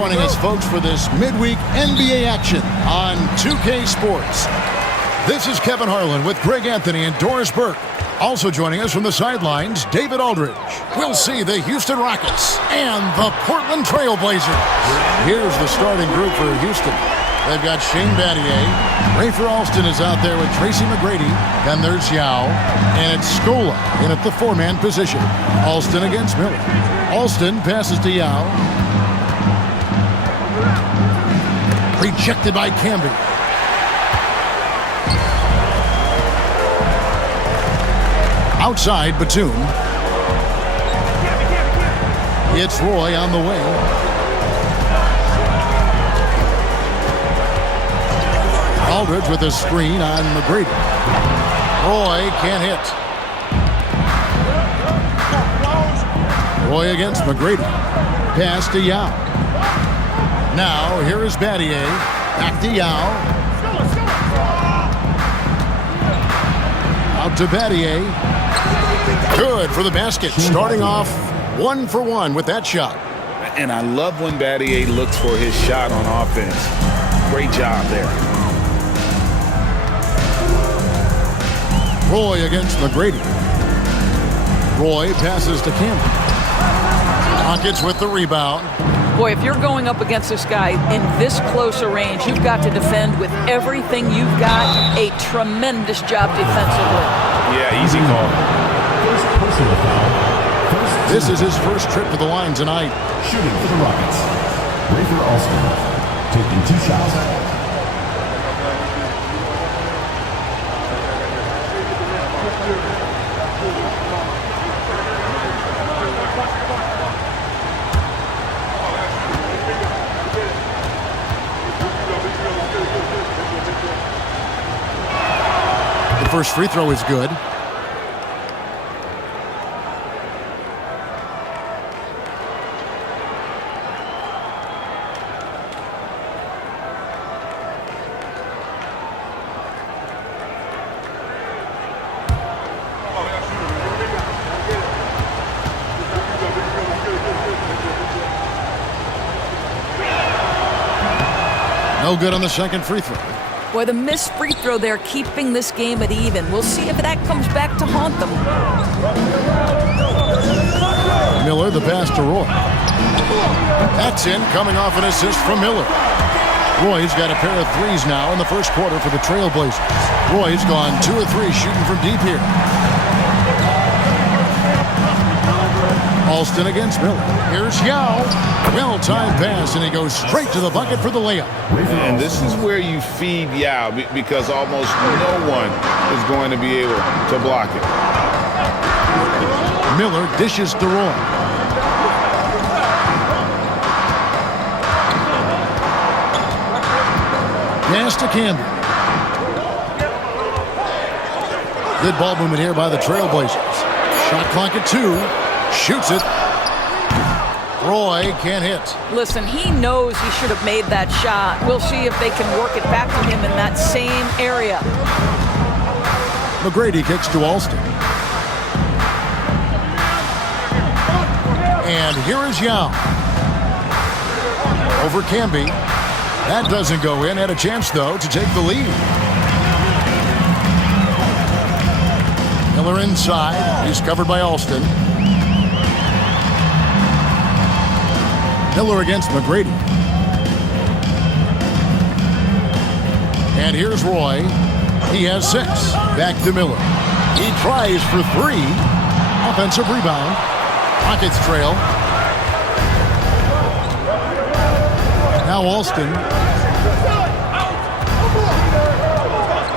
joining us, folks, for this midweek NBA action on 2K Sports. This is Kevin Harlan with Greg Anthony and Doris Burke. Also joining us from the sidelines, David Aldridge. We'll see the Houston Rockets and the Portland Trail Blazers. Here's the starting group for Houston. They've got Shane Battier. Rafer Alston is out there with Tracy McGrady. Then there's Yao. And it's Scola in at the four-man position. Alston against Miller. Alston passes to Yao. Rejected by Camby. Outside, Batum. It's Roy on the wing. Aldridge with a screen on McGrady. Roy can't hit. Roy against McGrady. Pass to Yao. Now, here is Battier. Back to Yao. Out to Battier. Good for the basket. Starting off 1 for 1 with that shot. And I love when Battier looks for his shot on offense. Great job there. Roy against McGrady. Roy passes to Campbell. Rockets with the rebound. Boy, if you're going up against this guy in this close a range, you've got to defend with everything you've got. A tremendous job defensively. Yeah, easy call. First personal foul. This is his first trip to the line tonight. Shooting for the Rockets. Rafer Alston taking 2 shots. The first free throw is good. No good on the second free throw. Boy, the missed free throw there, keeping this game at even. We'll see if that comes back to haunt them. Miller, the pass to Roy. That's in, coming off an assist from Miller. Roy's got a pair of threes now in the first quarter for the Trailblazers. Roy's gone 2 of 3 shooting from deep here. Alston against Miller. Here's Yao. Well-timed pass, and he goes straight to the bucket for the layup. And this is where you feed Yao because almost no one is going to be able to block it. Miller dishes to Roy. Pass to Camby. Good ball movement here by the Trailblazers. Shot clock at 2. Shoots it. Roy can't hit. Listen, he knows he should have made that shot. We'll see if they can work it back to him in that same area. McGrady kicks to Alston. And here is Yao. Over Camby. That doesn't go in. Had a chance, though, to take the lead. Miller inside. He's covered by Alston. Miller against McGrady. And here's Roy. He has 6. Back to Miller. He tries for 3. Offensive rebound. Rockets trail. Now Alston.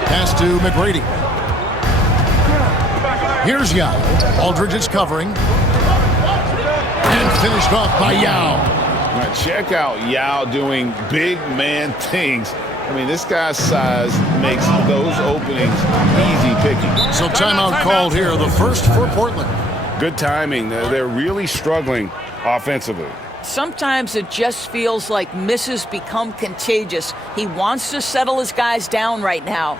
Pass to McGrady. Here's Yao. Aldridge is covering. And finished off by Yao. Now check out Yao doing big man things. I mean, this guy's size makes those openings easy picking. So timeout called here, the first for Portland. Good timing. They're really struggling offensively. Sometimes it just feels like misses become contagious. He wants to settle his guys down right now.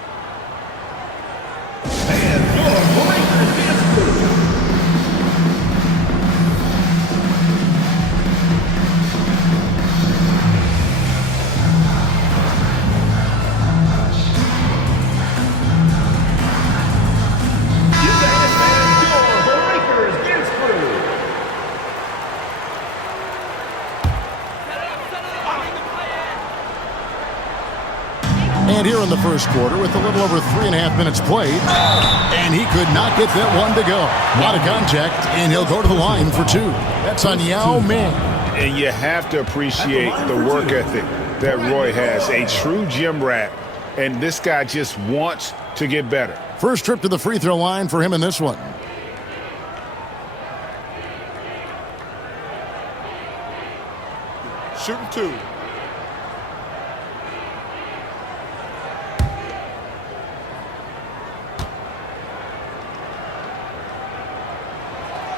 And here in the first quarter, with a little over 3.5 minutes played, and he could not get that one to go. A lot of contact, and he'll go to the line for 2. That's on Yao Ming. And you have to appreciate the work ethic that Roy has. A true gym rat, and this guy just wants to get better. First trip to the free throw line for him in this one. Shooting 2.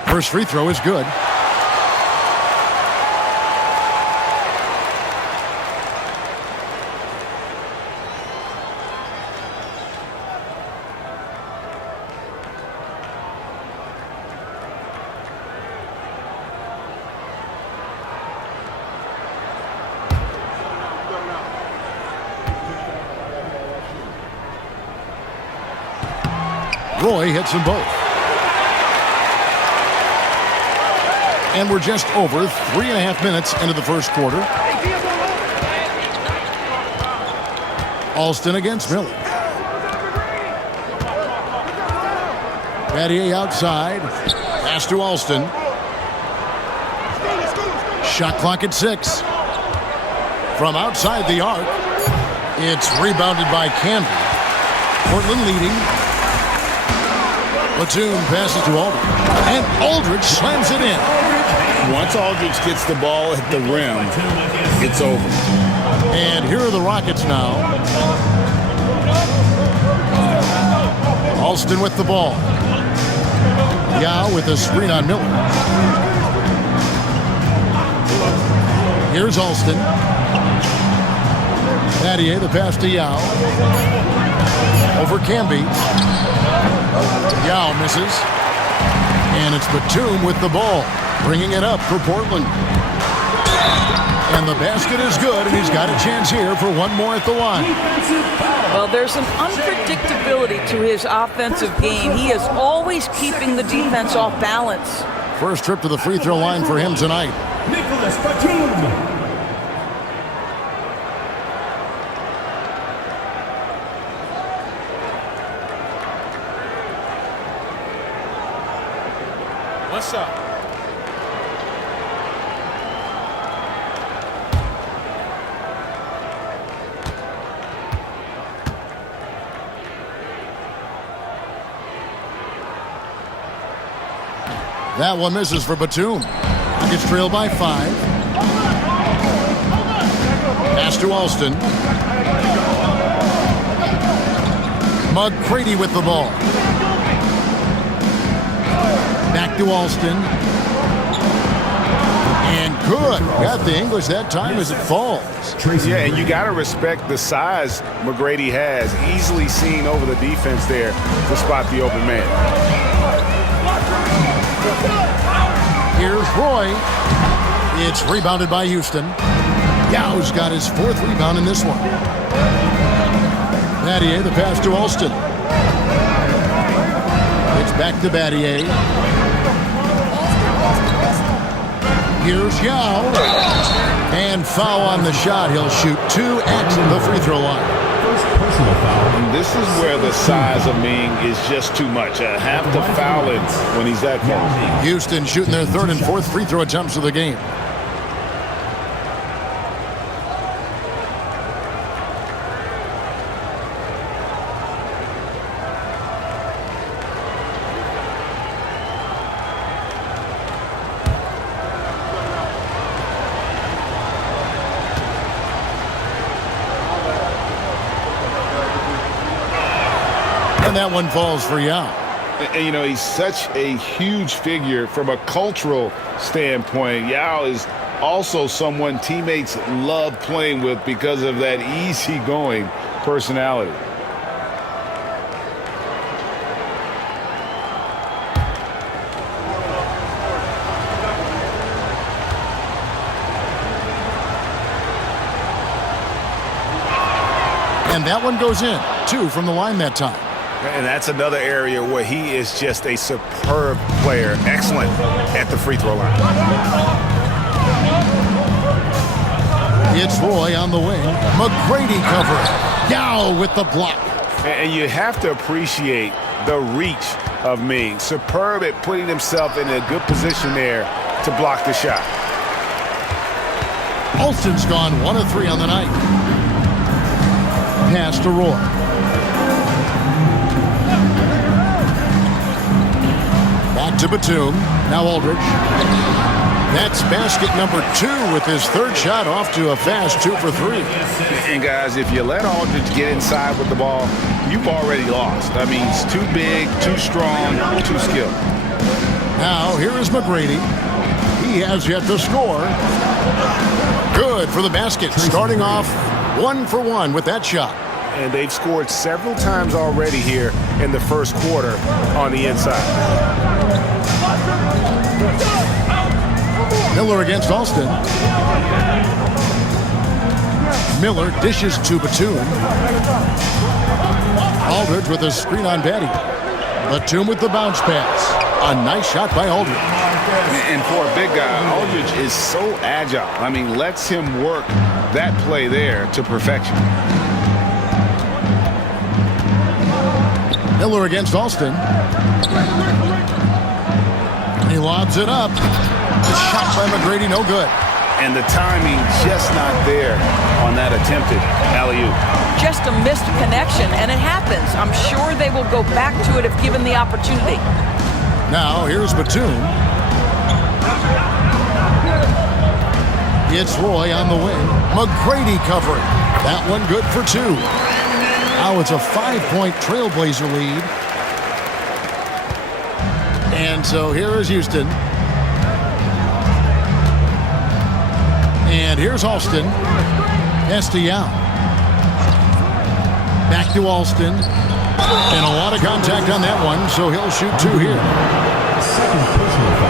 First free throw is good. Roy hits them both. And we're just over 3.5 minutes into the first quarter. Alston against Miller. Battier outside. Pass to Alston. Shot clock at 6. From outside the arc. It's rebounded by Canby. Portland leading. Platoon passes to Aldridge. And Aldridge slams it in. Once Aldridge gets the ball at the rim, it's over. And here are the Rockets now. Alston with the ball. Yao with a screen on Miller. Here's Alston. Battier, the pass to Yao. Over Canby. Yao misses. And it's Batum with the ball, bringing it up for Portland. And the basket is good, and he's got a chance here for one more at the line. Well, there's an unpredictability to his offensive game. He is always keeping the defense off balance. First trip to the free throw line for him tonight. Nicholas Batum. What's up? That one misses for Batum. Rockets trail by 5. Pass to Alston. McCready with the ball. Back to Alston. And good. Got the English that time as it falls. Yeah, and you got to respect the size McGrady has. Easily seen over the defense there to spot the open man. Here's Roy. It's rebounded by Houston. Yao's got his 4th rebound in this one. Battier, the pass to Alston. It's back to Battier. Here's Yao. And foul on the shot. He'll shoot 2 at the free throw line. First personal foul. And this is where the size of Ming is just too much. I have to foul it when he's that close. Houston shooting their 3rd and 4th free throw attempts of the game. And that one falls for Yao. And, you know, he's such a huge figure from a cultural standpoint. Yao is also someone teammates love playing with because of that easygoing personality. And that one goes in. 2 from the line that time. And that's another area where he is just a superb player. Excellent at the free throw line. It's Roy on the wing. McGrady covering. Yao with the block. And you have to appreciate the reach of Ming. Superb at putting himself in a good position there to block the shot. Alston's gone 1 of 3 on the night. Pass to Roy. Back to Batum. Now Aldridge. That's basket number 2 with his 3rd shot, off to a fast 2 for 3. And guys, if you let Aldridge get inside with the ball, you've already lost. I mean, he's too big, too strong, too skilled. Now here is McGrady. He has yet to score. Good for the basket. Starting off 1 for 1 with that shot. And they've scored several times already here in the first quarter on the inside. Miller against Alston. Miller dishes to Batum. Aldridge with a screen on Batty. Batum with the bounce pass. A nice shot by Aldridge. And for a big guy, Aldridge is so agile. I mean, lets him work that play there to perfection. Miller against Alston. He lobs it up. The shot by McGrady, no good. And the timing just not there on that attempted alley-oop. Just a missed connection, and it happens. I'm sure they will go back to it if given the opportunity. Now, here's Batum. It's Roy on the wing. McGrady covering. That one good for 2. Now it's a 5-point Trailblazer lead. And so here is Houston. And here's Alston. Yao. Back to Alston. And a lot of contact on that one, so he'll shoot 2 here.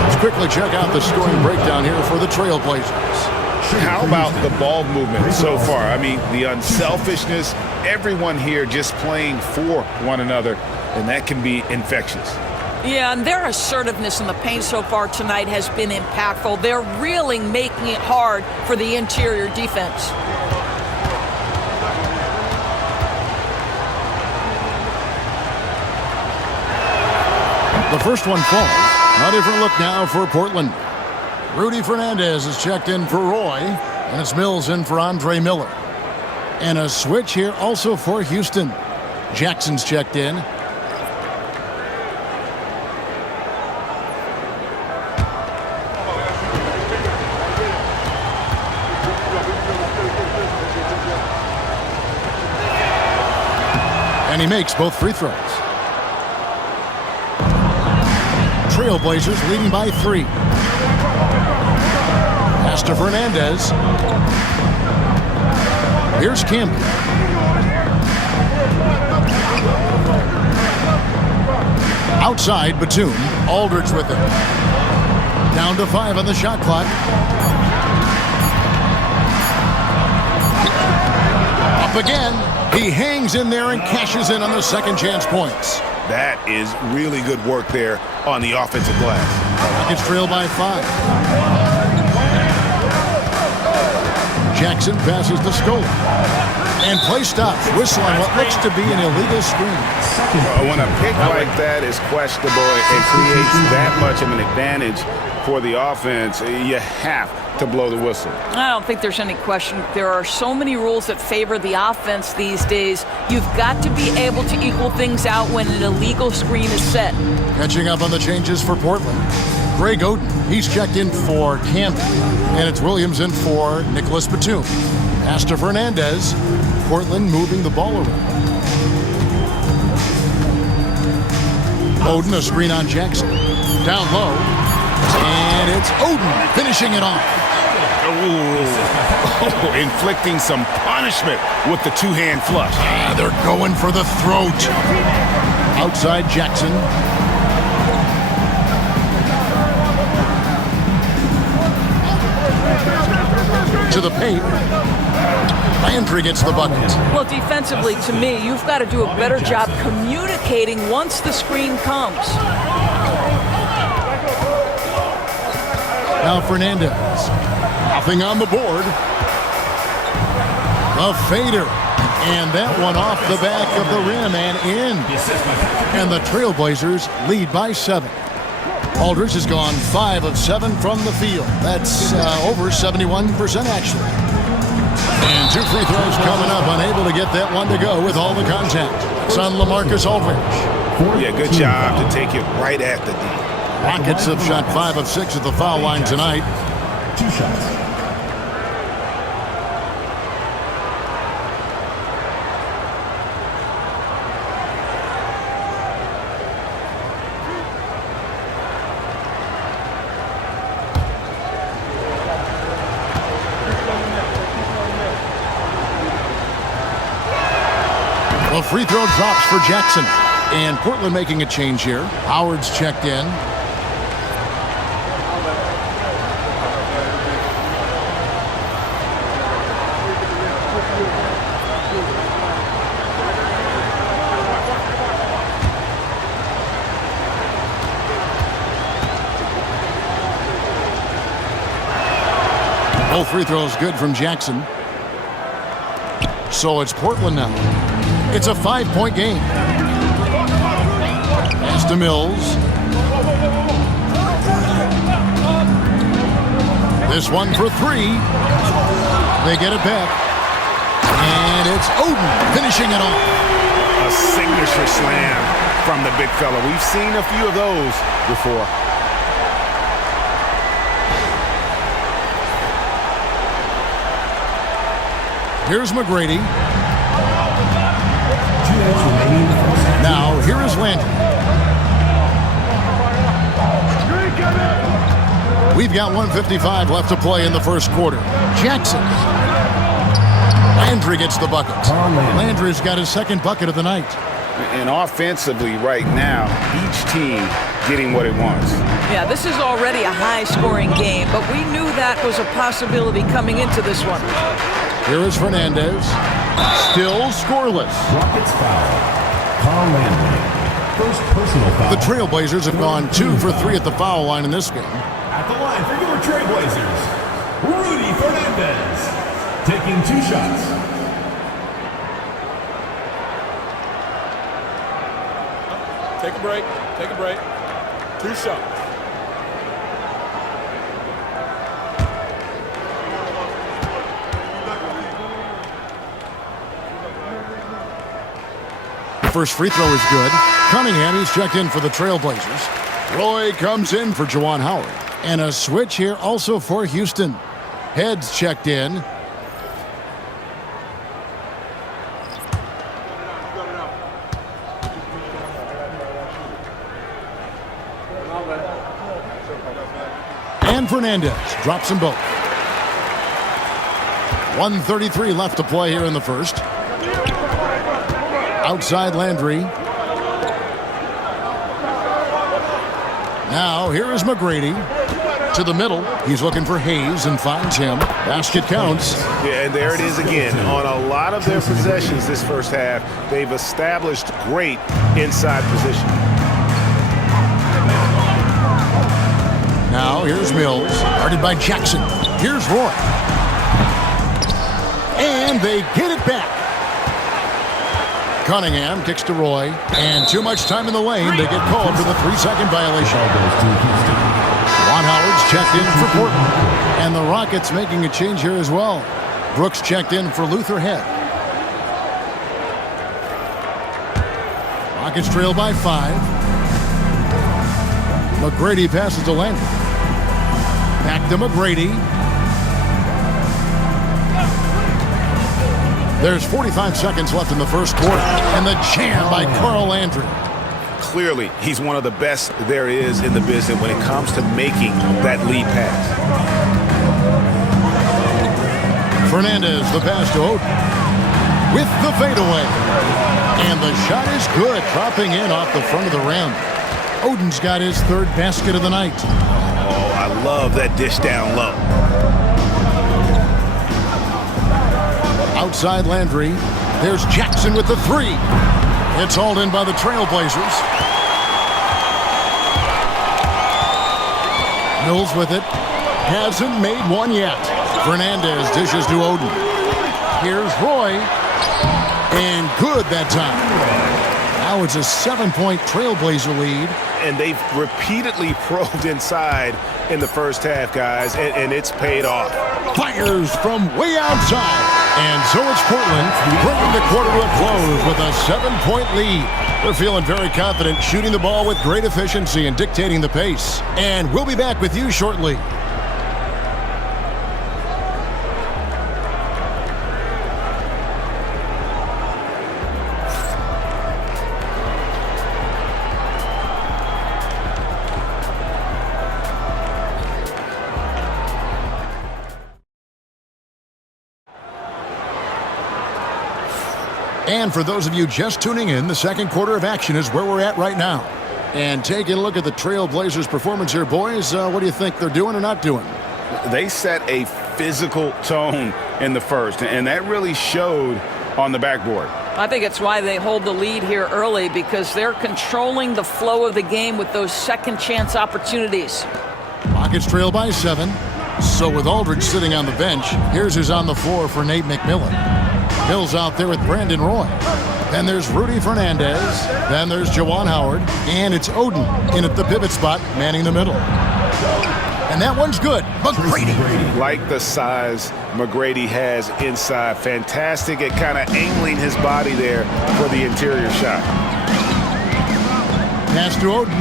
Let's quickly check out the scoring breakdown here for the Trailblazers. How about the ball movement so far? I mean, the unselfishness, everyone here just playing for one another, and that can be infectious. Yeah, and their assertiveness in the paint so far tonight has been impactful. They're really making it hard for the interior defense. The first one falls. A different look now for Portland. Rudy Fernandez is checked in for Roy, and it's Mills in for Andre Miller. And a switch here also for Houston. Jackson's checked in. And he makes both free throws. Trailblazers leading by 3. Pass to Fernandez. Here's Campbell. Outside, Batum. Aldridge with him. Down to 5 on the shot clock. Up again. He hangs in there and cashes in on the second chance points. That is really good work there on the offensive glass. Rockets trail by 5. Jackson passes to Scola. And play stops. Whistle on what looks to be an illegal screen. When a pick like that is questionable and creates that much of an advantage for the offense, you have to blow the whistle. I don't think there's any question. There are so many rules that favor the offense these days. You've got to be able to equal things out when an illegal screen is set. Catching up on the changes for Portland. Greg Oden, he's checked in for Campbell. And it's Williams in for Nicholas Batum. Pass to Fernandez. Portland moving the ball around. Oden, a screen on Jackson. Down low. And it's Oden finishing it off. Oh, inflicting some punishment with the two-hand flush. They're going for the throat. Outside Jackson. To the paint. Landry gets the bucket. Well, defensively, to me, you've got to do a better job communicating once the screen comes. Now Fernandez. Nothing on the board. A fader. And that one off the back of the rim and in. And the Trailblazers lead by 7. Aldridge has gone 5 of 7 from the field. That's over 71% actually. And 2 free throws coming up. Unable to get that one to go with all the contact. It's on LaMarcus Aldridge. Yeah, good job to take it right at the D. Rockets have shot 5 of 6 at the foul line tonight. 2 shots. Well, free throw drops for Jackson. And Portland making a change here. Howard's checked in. Both free throws good from Jackson. So it's Portland now. It's a 5-point game. Pass to Mills. This one for 3. They get it back. And it's Oden finishing it off. A signature slam from the big fella. We've seen a few of those before. Here's McGrady. Now, here is Landry. We've got 1:55 left to play in the first quarter. Jackson. Landry gets the bucket. Landry's got his second bucket of the night. And offensively right now, each team getting what it wants. Yeah, this is already a high-scoring game, but we knew that was a possibility coming into this one. Here is Fernandez. Still scoreless. Rockets foul. Carl Landry. First personal foul. The Trailblazers have gone 2 for 3 at the foul line in this game. At the line for your Trailblazers, Rudy Fernandez. Taking 2 shots. Take a break. Take a break. 2 shots. First free throw is good. Cunningham, he's checked in for the Trailblazers. Roy comes in for Juwan Howard. And a switch here also for Houston. Heads checked in. And Fernandez drops them both. 1:33 left to play here in the first. Outside Landry. Now here is McGrady to the middle. He's looking for Hayes and finds him. Basket counts. Yeah, and there it is again. On a lot of their possessions this first half, they've established great inside position. Now here's Mills, guarded by Jackson. Here's Roy. And they get it back. Cunningham kicks to Roy, and too much time in the lane. They get called for the 3-second violation. Juwan Howard's checked in for Portland, and the Rockets making a change here as well. Brooks checked in for Luther Head. Rockets trail by 5. McGrady passes to Landry. Back to McGrady. There's 45 seconds left in the first quarter, and the jam by Carl Landry. Clearly, he's one of the best there is in the business when it comes to making that lead pass. Fernandez, the pass to Oden. With the fadeaway. And the shot is good, dropping in off the front of the rim. Oden's got his 3rd basket of the night. Oh, I love that dish down low. Outside Landry. There's Jackson with the 3. It's hauled in by the Trailblazers. Mills with it. Hasn't made one yet. Fernandez dishes to Oden. Here's Roy. And good that time. Now it's a 7-point Trailblazer lead. And they've repeatedly probed inside in the first half, guys, and it's paid off. Fires from way outside. And so it's Portland bringing the quarter to a close with a 7-point lead. They're feeling very confident, shooting the ball with great efficiency and dictating the pace. And we'll be back with you shortly. And for those of you just tuning in, the second quarter of action is where we're at right now. And taking a look at the Trailblazers' performance here, boys, what do you think they're doing or not doing? They set a physical tone in the first, and that really showed on the backboard. I think it's why they hold the lead here early, because they're controlling the flow of the game with those second chance opportunities. Rockets trail by 7. So with Aldridge sitting on the bench, here's who's on the floor for Nate McMillan. Mills out there with Brandon Roy. Then there's Rudy Fernandez. Then there's Juwan Howard. And it's Oden in at the pivot spot, manning the middle. And that one's good. McGrady. Like the size McGrady has inside. Fantastic at kind of angling his body there for the interior shot. Pass to Oden.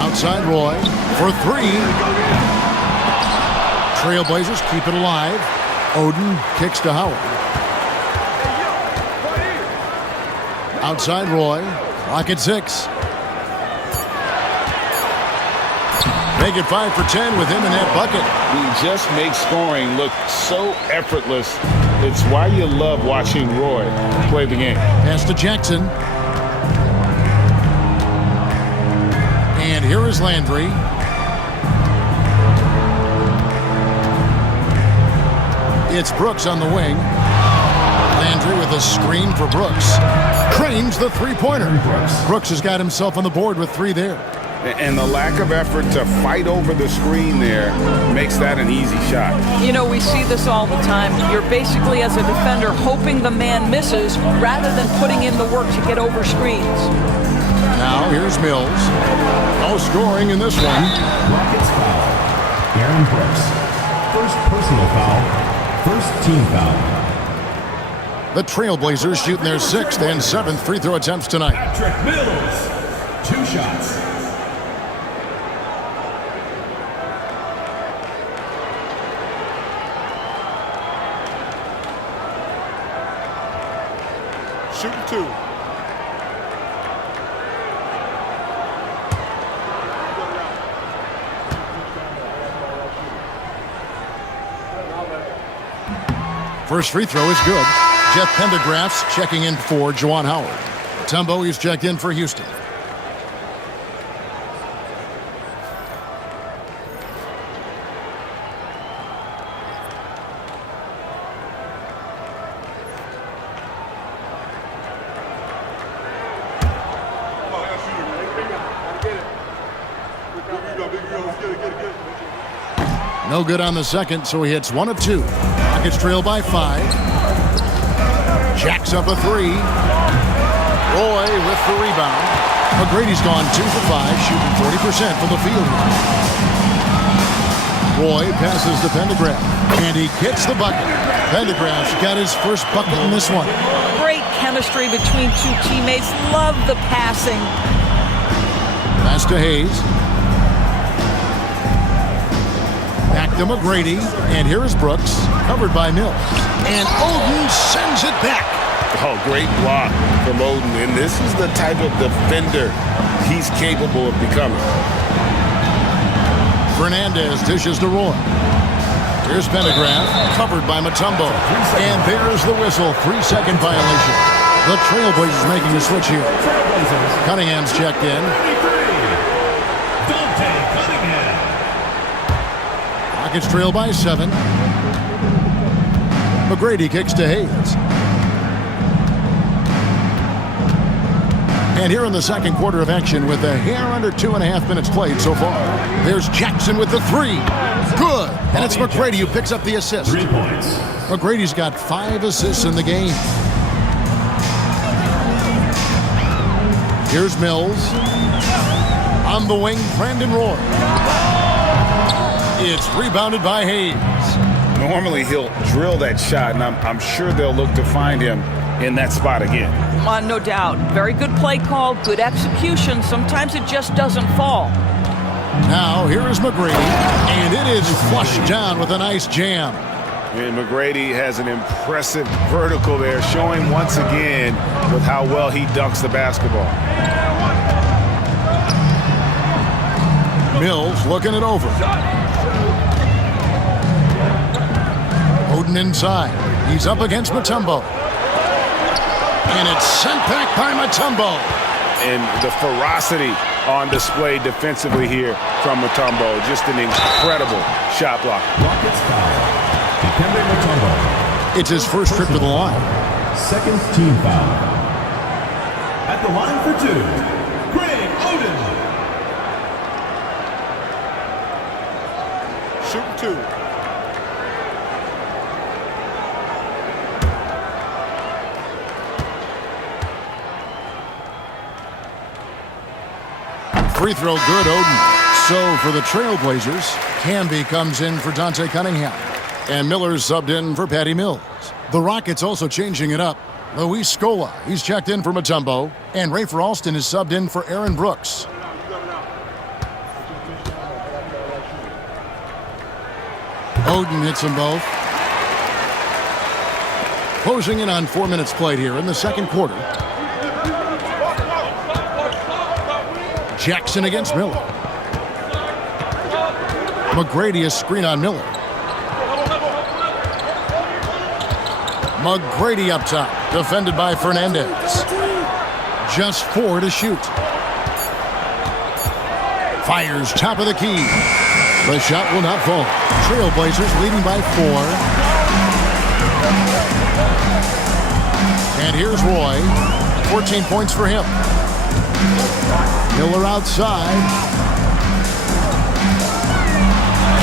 Outside Roy for 3. Trailblazers keep it alive. Oden kicks to Howard. Outside Roy. Clock at 6. Make it 5 for 10 with him in that bucket. He just makes scoring look so effortless. It's why you love watching Roy play the game. Pass to Jackson. And here is Landry. It's Brooks on the wing. Landry with a screen for Brooks. Cranes the three-pointer. Brooks has got himself on the board with 3 there. And the lack of effort to fight over the screen there makes that an easy shot. You know, we see this all the time. You're basically, as a defender, hoping the man misses rather than putting in the work to get over screens. Now here's Mills. No scoring in this one. Rockets foul. Aaron Brooks. First personal foul. First team foul. The Trailblazers shooting their 6th and 7th free throw attempts tonight. Patrick Mills. 2 shots. Shooting 2. First free throw is good. Jeff Pendergraph's checking in for Juwan Howard. Tumbo, he's checked in for Houston. No good on the second, so he hits 1 of 2. Rockets trail by 5. Jacks up a 3. Roy with the rebound. McGrady's gone 2 for 5, shooting 40% from the field. Roy passes to Pendergraph, and he gets the bucket. Pendergraph's got his first bucket in this one. Great chemistry between 2 teammates. Love the passing. Pass to Hayes. Back to McGrady, and here is Brooks, covered by Mills. And Oden sends it back. Oh, great block from Oden, and this is the type of defender he's capable of becoming. Fernandez dishes to Roy. Here's Pendergraph, covered by Mutombo. And there's the whistle, 3-second violation. The Trailblazers making the switch here. Cunningham's checked in. Rockets trail by 7. McGrady kicks to Hayes. And here in the second quarter of action with a hair under 2.5 minutes played so far. There's Jackson with the three. Good. And it's McGrady who picks up the assist. 3 points. McGrady's got 5 assists in the game. Here's Mills. On the wing, Brandon Roy. It's rebounded by Hayes. Normally he'll drill that shot, and I'm sure they'll look to find him in that spot again. No doubt. Very good play call, good execution. Sometimes it just doesn't fall. Now, here is McGrady, and it is flushed down with a nice jam. And McGrady has an impressive vertical there, showing once again with how well he dunks the basketball. Mills looking it over. Oden inside. He's up against Mutombo. And it's sent back by Mutombo. And the ferocity on display defensively here from Mutombo. Just an incredible shot block. Rockets foul. Dikembe Mutombo. It's his first trip to the line. Second team foul. At the line for 2, Greg Oden. Shooting 2. Free throw good, Oden. So for the Trailblazers, Camby comes in for Dante Cunningham. And Miller's subbed in for Patty Mills. The Rockets also changing it up. Luis Scola, he's checked in for Mutombo. And Rafer Alston is subbed in for Aaron Brooks. Oden hits them both. Closing in on 4 minutes played here in the second quarter. Jackson against Miller. McGrady a screen on Miller. McGrady up top, defended by Fernandez. Just 4 to shoot. Fires top of the key. The shot will not fall. Trailblazers leading by 4. And here's Roy. 14 points for him. Miller outside.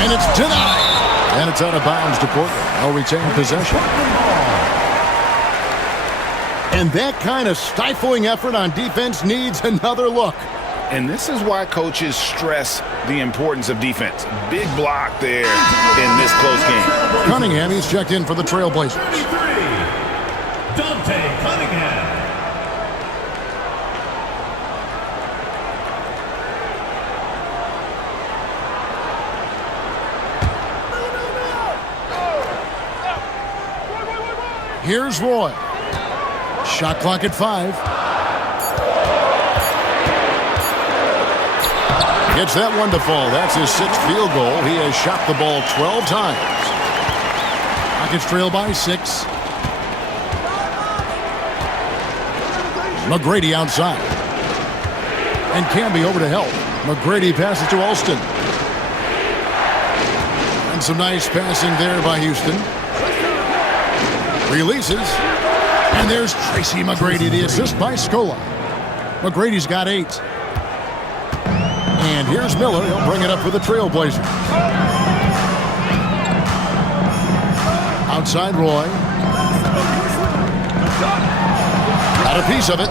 And it's denied. And it's out of bounds to Portland. They'll retain possession. And that kind of stifling effort on defense needs another look. And this is why coaches stress the importance of defense. Big block there in this close game. Cunningham, he's checked in for the Trailblazers. 33, Dante Cunningham. Here's Roy. Shot clock at 5. Gets that one to fall. That's his 6th field goal. He has shot the ball 12 times. Rockets trail by 6. McGrady outside. And Camby over to help. McGrady passes to Alston. And some nice passing there by Houston. Releases. And there's Tracy McGrady, the assist by Scola. McGrady's got 8. And here's Miller. He'll bring it up for the Trailblazers. Outside Roy. Got a piece of it.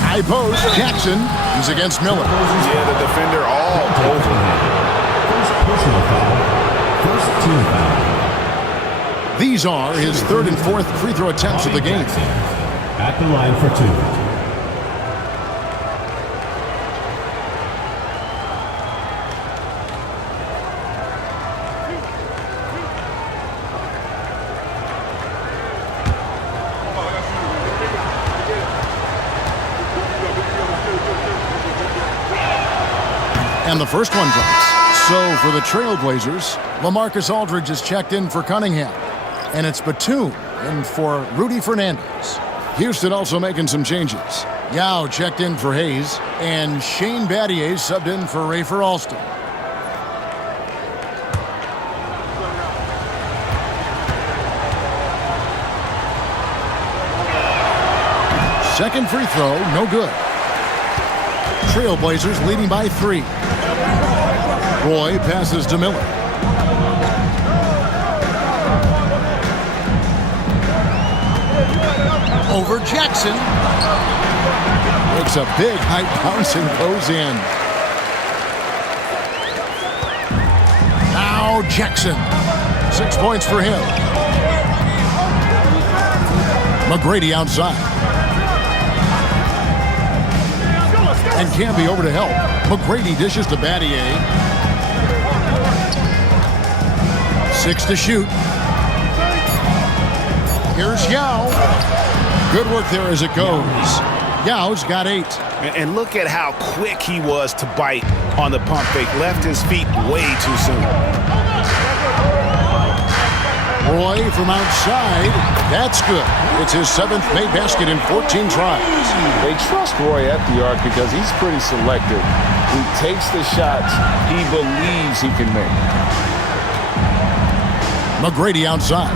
High post. Jackson. He's against Miller. Yeah, the defender all over him. First personal foul. First team foul. These are his 3rd and 4th free throw attempts of the game. At the line for 2. And the first one drops. So for the Trailblazers, LaMarcus Aldridge is checked in for Cunningham. And it's Batum in for Rudy Fernandez. Houston also making some changes. Yao checked in for Hayes. And Shane Battier subbed in for Rafer Alston. Second free throw, no good. Trailblazers leading by 3. Roy passes to Miller. Over Jackson. Makes a big high bounce and goes in. Now Jackson. 6 points for him. McGrady outside. And Camby over to help. McGrady dishes to Battier. 6 to shoot. Here's Yao. Good work there as it goes. Yao's got 8. And look at how quick he was to bite on the pump fake. Left his feet way too soon. Roy from outside. That's good. It's his 7th made basket in 14 tries. They trust Roy at the arc because he's pretty selective. He takes the shots he believes he can make. McGrady outside.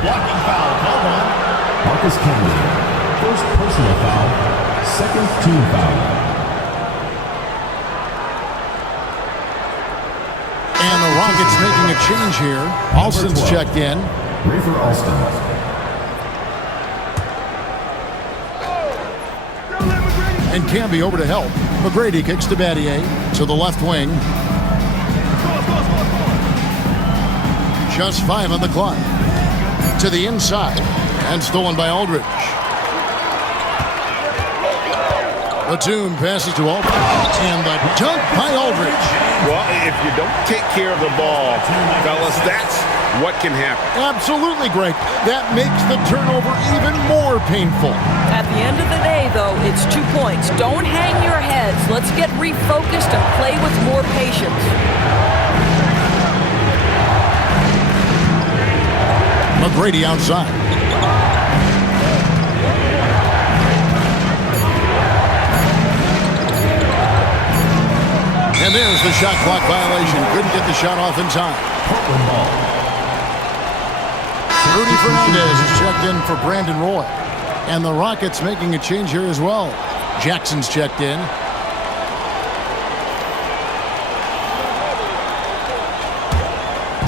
Blocking foul called on Marcus Camby. First personal foul, second team foul. And the Rockets making a change here. Alston's checked in. Rafer Alston. And Camby over to help. McGrady kicks to Battier to the left wing. Just 5 on the clock. To the inside. And stolen by Aldridge. Batum passes to Aldridge. And the dunk by Aldridge. Well, if you don't take care of the ball, fellas, that's what can happen. Absolutely, Greg. That makes the turnover even more painful. At the end of the day, though, it's 2 points. Don't hang your heads. Let's get refocused and play with more patience. McGrady outside. And there's the shot clock violation. Couldn't get the shot off in time. Rudy Fernandez is checked in for Brandon Roy. And the Rockets making a change here as well. Jackson's checked in.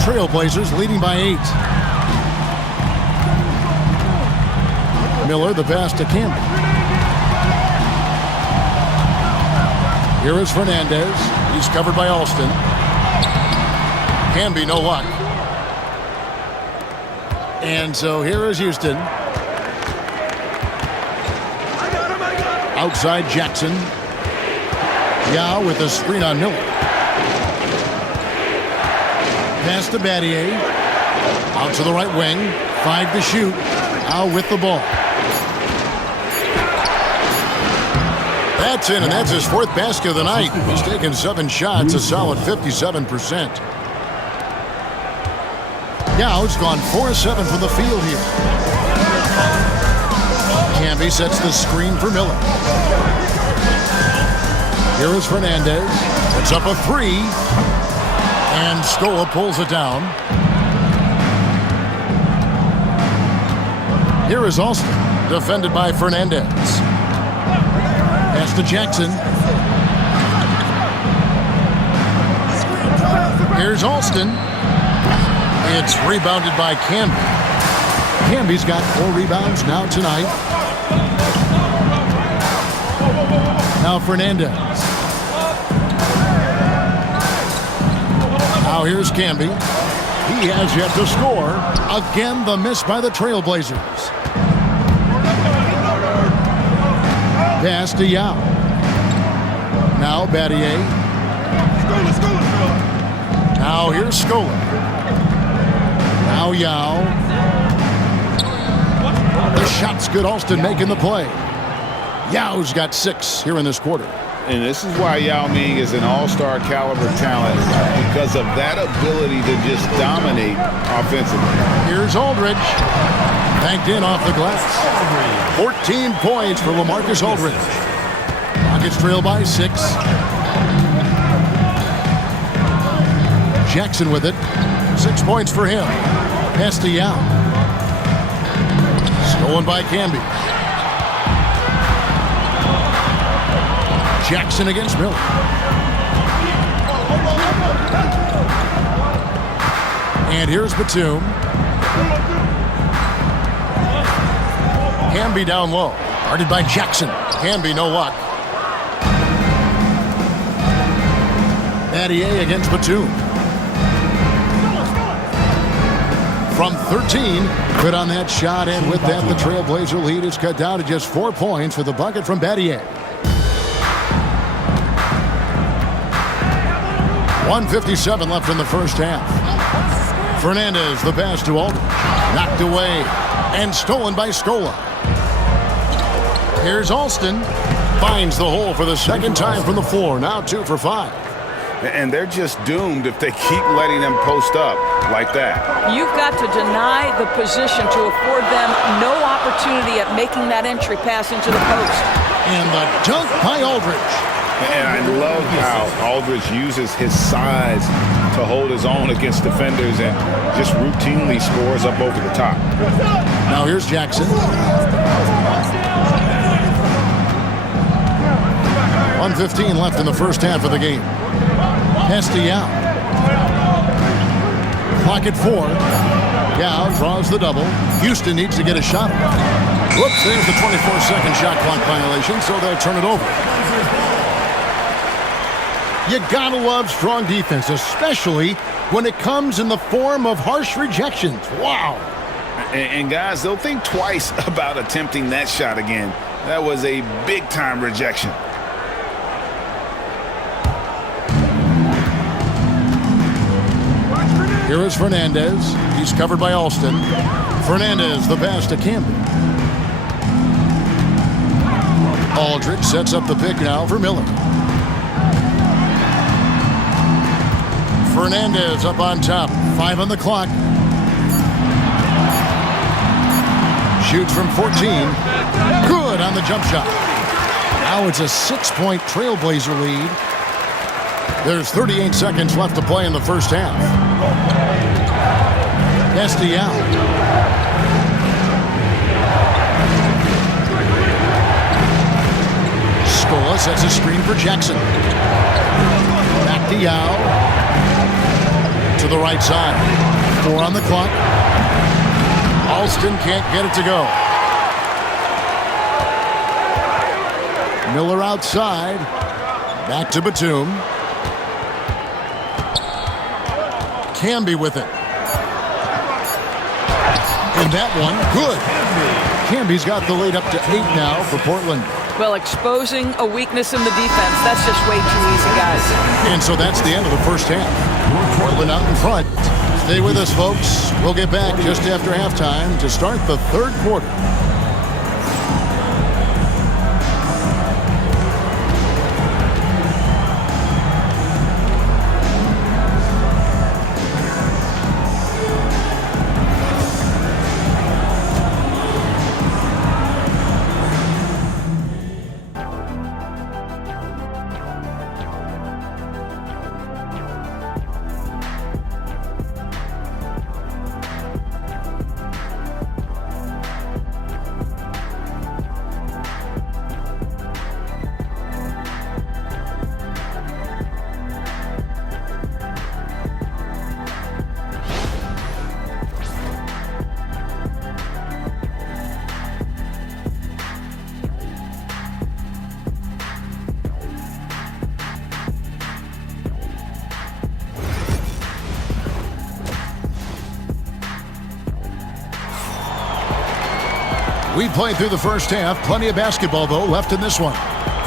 Trailblazers leading by 8. Miller, the pass to Camby. Here is Fernandez. He's covered by Alston. Camby, no luck. And so here is Houston. Outside Jackson. Yao with a screen on Miller. Pass to Battier. Out to the right wing. 5 to shoot. Yao with the ball. That's in, and that's his 4th basket of the night. He's taken 7 shots, a solid 57%. Yao's gone 4-7 from the field here. Camby sets the screen for Miller. Here is Fernandez. It's up a 3. And Scola pulls it down. Here is Alston, defended by Fernandez. Pass to Jackson. Here's Alston. It's rebounded by Camby. Camby's got 4 rebounds now tonight. Now Fernandez. Now here's Camby. He has yet to score. Again, the miss by the Trailblazers. Pass to Yao. Now Battier. Now here's Scola. Now Yao. The shot's good. Alston making the play. Yao's got 6 here in this quarter. And this is why Yao Ming is an all-star caliber talent, because of that ability to just dominate offensively. Here's Aldridge. Banked in off the glass. 14 points for LaMarcus Aldridge. Rockets trail by 6. Jackson with it. 6 points for him. Castellano. Stolen by Camby. Jackson against Miller. And here's Batum. Camby down low. Guarded by Jackson. Camby, no luck. Battier against Batum. From 13, good on that shot, and with that, the Trailblazer lead is cut down to just 4 points with a bucket from Battier. 1:57 left in the first half. Fernandez, the pass to Aldridge. Knocked away and stolen by Scola. Here's Alston. Finds the hole for the second time from the floor. Now 2 for 5. And they're just doomed if they keep letting them post up like that. You've got to deny the position to afford them no opportunity at making that entry pass into the post. And the dunk by Aldridge. And I love how Aldridge uses his size to hold his own against defenders and just routinely scores up over the top. Now here's Jackson. 1:15 left in the first half of the game. Castellano. Clock at 4. Yao draws the double. Houston needs to get a shot. Whoops, there's the 24-second shot clock violation, so they'll turn it over. You gotta love strong defense, especially when it comes in the form of harsh rejections. Wow. And guys, they'll think twice about attempting that shot again. That was a big-time rejection. Here is Fernandez. He's covered by Alston. Fernandez, the pass to Camby. Aldridge sets up the pick now for Miller. Fernandez up on top. 5 on the clock. Shoots from 14. Good on the jump shot. Now it's a 6-point Trailblazer lead. There's 38 seconds left to play in the first half. Castellano. Scola sets a screen for Jackson. Back to Yao. To the right side. 4 on the clock. Alston can't get it to go. Miller outside. Back to Batum. Camby with it. And that one, good. Camby's got the lead up to 8 now for Portland. Well, exposing a weakness in the defense, that's just way too easy, guys. And so that's the end of the first half. Portland out in front. Stay with us, folks. We'll get back just after halftime to start the third quarter. We played through the first half. Plenty of basketball, though, left in this one.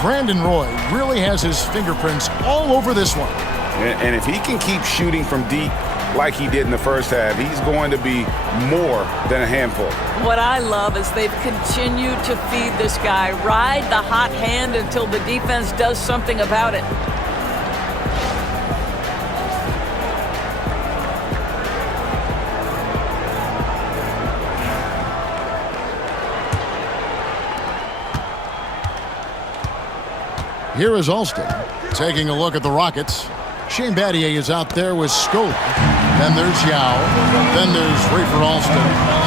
Brandon Roy really has his fingerprints all over this one. And if he can keep shooting from deep like he did in the first half, he's going to be more than a handful. What I love is they've continued to feed this guy. Ride the hot hand until the defense does something about it. Here is Alston taking a look at the Rockets. Shane Battier is out there with Scola. Then there's Yao. Then there's Rafer Alston.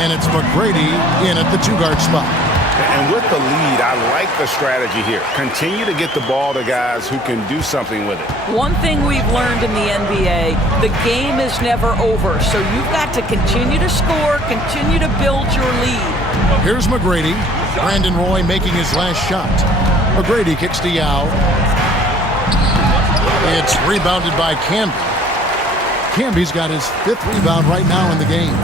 And it's McGrady in at the 2-guard spot. And with the lead, I like the strategy here. Continue to get the ball to guys who can do something with it. One thing we've learned in the NBA, the game is never over. So you've got to continue to score, continue to build your lead. Here's McGrady. Brandon Roy making his last shot. McGrady kicks to Yao. It's rebounded by Camby. Camby's got his 5th rebound right now in the game.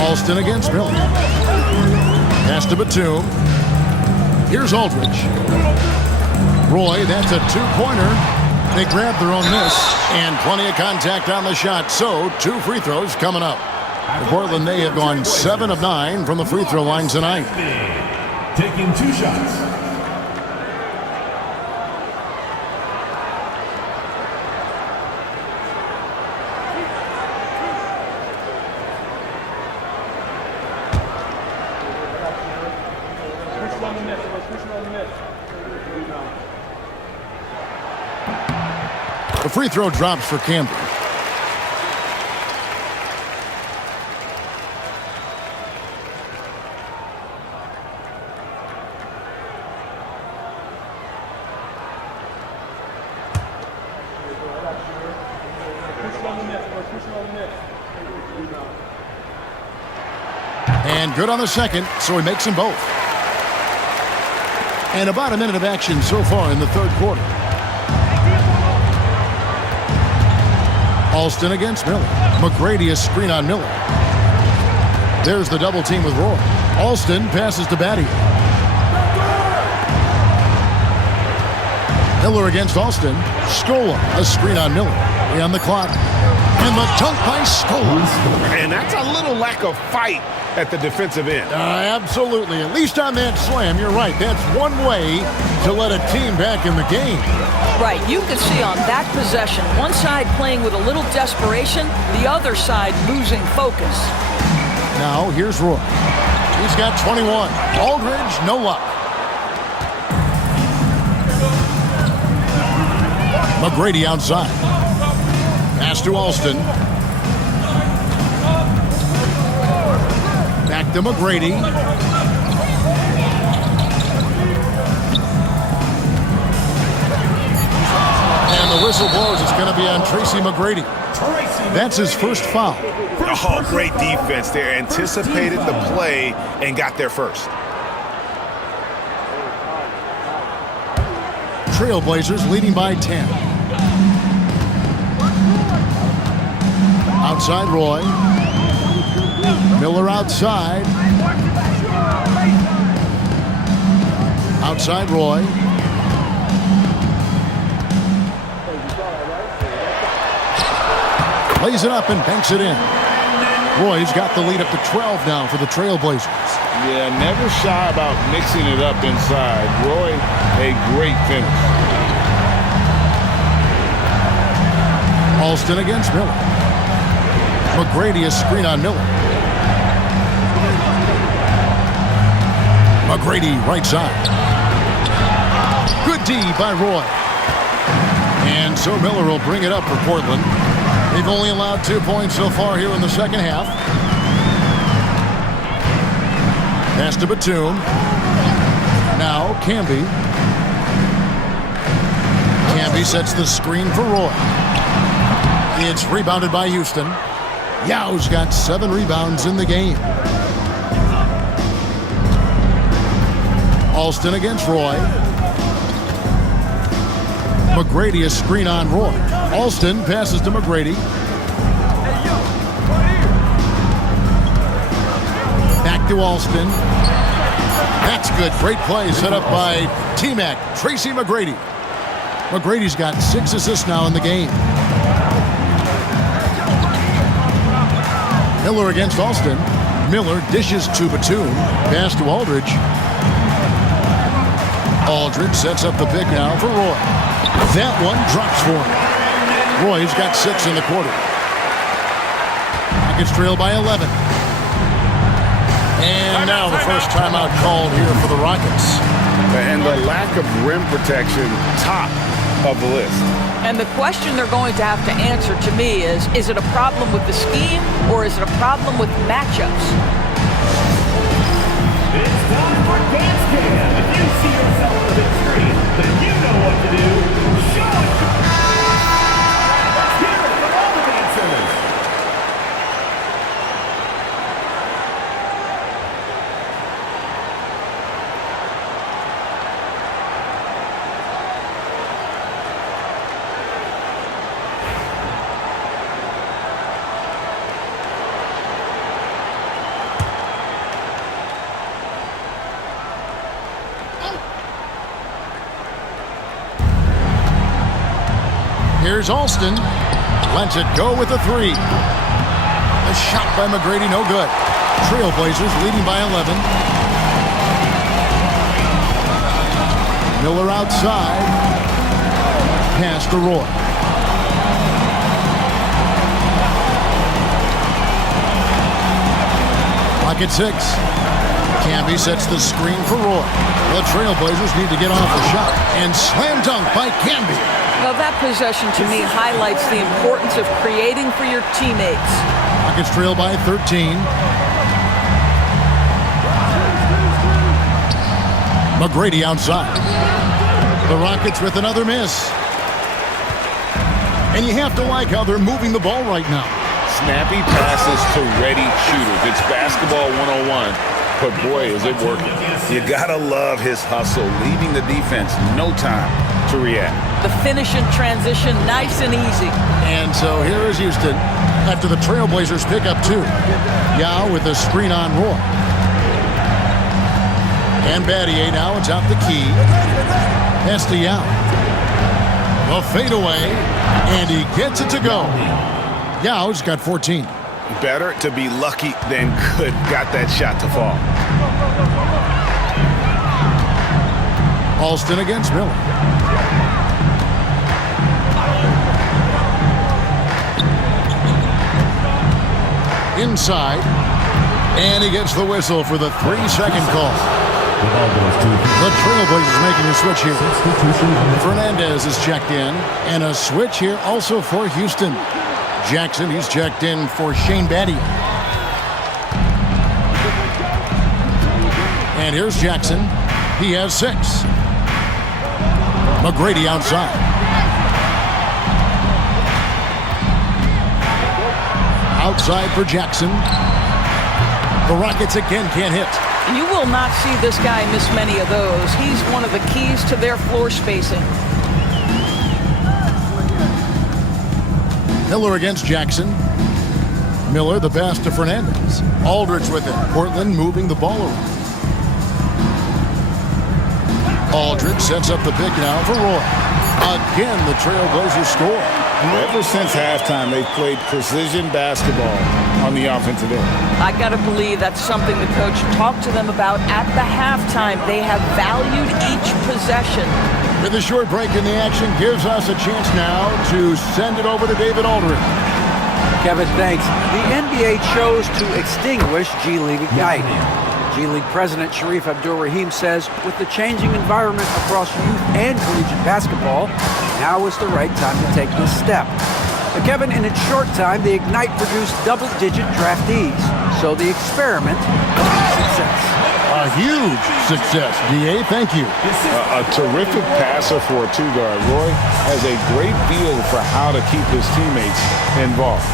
Alston against Miller. Pass to Batum. Here's Aldridge. Roy, that's a 2-pointer. They grab their own miss, and plenty of contact on the shot. So, 2 free throws coming up. For Portland, they have gone 7 of 9 from the free throw line tonight. Taking 2 shots. The free throw drops for Campbell. And good on the second, so he makes them both. And about a minute of action so far in the 3rd quarter. Alston against Miller. McGrady, a screen on Miller. There's the double team with Roy. Alston passes to Batty. Miller against Alston. Scola, a screen on Miller. On the clock. And the dunk by Scola. And that's a little lack of fight at the defensive end. Absolutely. At least on that slam, you're right. That's one way to let a team back in the game. Right. You can see on that possession, one side playing with a little desperation, the other side losing focus. Now, here's Roy. He's got 21. Aldridge, no luck. McGrady outside. Pass to Alston. Back to McGrady. And the whistle blows. It's going to be on Tracy McGrady. That's his first foul. Oh, great defense there. Anticipated the play and got there first. Trailblazers leading by 10. Outside Roy. Miller outside. Outside Roy. Lays it up and banks it in. Roy's got the lead up to 12 now for the Trailblazers. Yeah, never shy about mixing it up inside. Roy, a great finish. Alston against Miller. McGrady, a screen on Miller. McGrady, right side. Good D by Roy. And so Miller will bring it up for Portland. They've only allowed 2 points so far here in the second half. Pass to Batum. Now Camby. Camby sets the screen for Roy. It's rebounded by Houston. Yao's got 7 rebounds in the game. Alston against Roy. McGrady, a screen on Roy. Alston passes to McGrady. Back to Alston. That's good. Great play set up by T-Mac, Tracy McGrady. McGrady's got 6 assists now in the game. Miller against Alston. Miller dishes to Batum. Pass to Aldridge. Aldridge sets up the pick now for Roy. That one drops for him. Roy's got 6 in the quarter. Rockets trail by 11. And now the first timeout called here for the Rockets. And the lack of rim protection top of the list. And the question they're going to have to answer to me is it a problem with the scheme or is it a problem with matchups? It's time for Dance Cam. If you see yourself on the big screen, then you know what to do. Show it. Let's hear it from all the dancers. Here's Alston. Lets it go with a three. A shot by McGrady, no good. Trailblazers leading by 11. Miller outside. Pass to Roy. Clock at 6. Camby sets the screen for Roy. The Trailblazers need to get off the shot. And slam dunk by Camby. Well, that possession to me highlights the importance of creating for your teammates. Rockets trail by 13. McGrady outside. The Rockets with another miss. And you have to like how they're moving the ball right now. Snappy passes to ready shooters. It's basketball 101, but boy, is it working. You gotta love his hustle, leaving the defense no time to react. The finish in transition, nice and easy. And so here is Houston after the Trailblazers pick up 2. Yao with a screen on Roy. And Battier now atop the key. Pass to Yao. The fadeaway, and he gets it to go. Yao's got 14. Better to be lucky than good. Got that shot to fall. Alston against Miller. Inside, and he gets the whistle for the 3-second call. The Trailblazers making a switch here. Fernandez is checked in, and a switch here also for Houston. Jackson, he's checked in for Shane Battier. And here's Jackson. He has 6. McGrady outside. Outside for Jackson. The Rockets again can't hit. You will not see this guy miss many of those. He's one of the keys to their floor spacing. Miller against Jackson. Miller the pass to Fernandez. Aldridge with it. Portland moving the ball around. Aldridge sets up the pick now for Roy. Again, the Trailblazers score. Ever since halftime, they've played precision basketball on the offensive end. I got to believe that's something the coach talked to them about at the halftime. They have valued each possession. With a short break in the action, gives us a chance now to send it over to David Aldridge. Kevin, thanks. The NBA chose to extinguish G League Ignite. G League President Sharif Abdul-Rahim says, with the changing environment across youth and collegiate basketball, now is the right time to take this step. But Kevin, in its short time, the Ignite produced double-digit draftees. So the experiment was a success. A huge success, D.A. Thank you. A terrific passer for a 2-guard. Roy has a great feel for how to keep his teammates involved.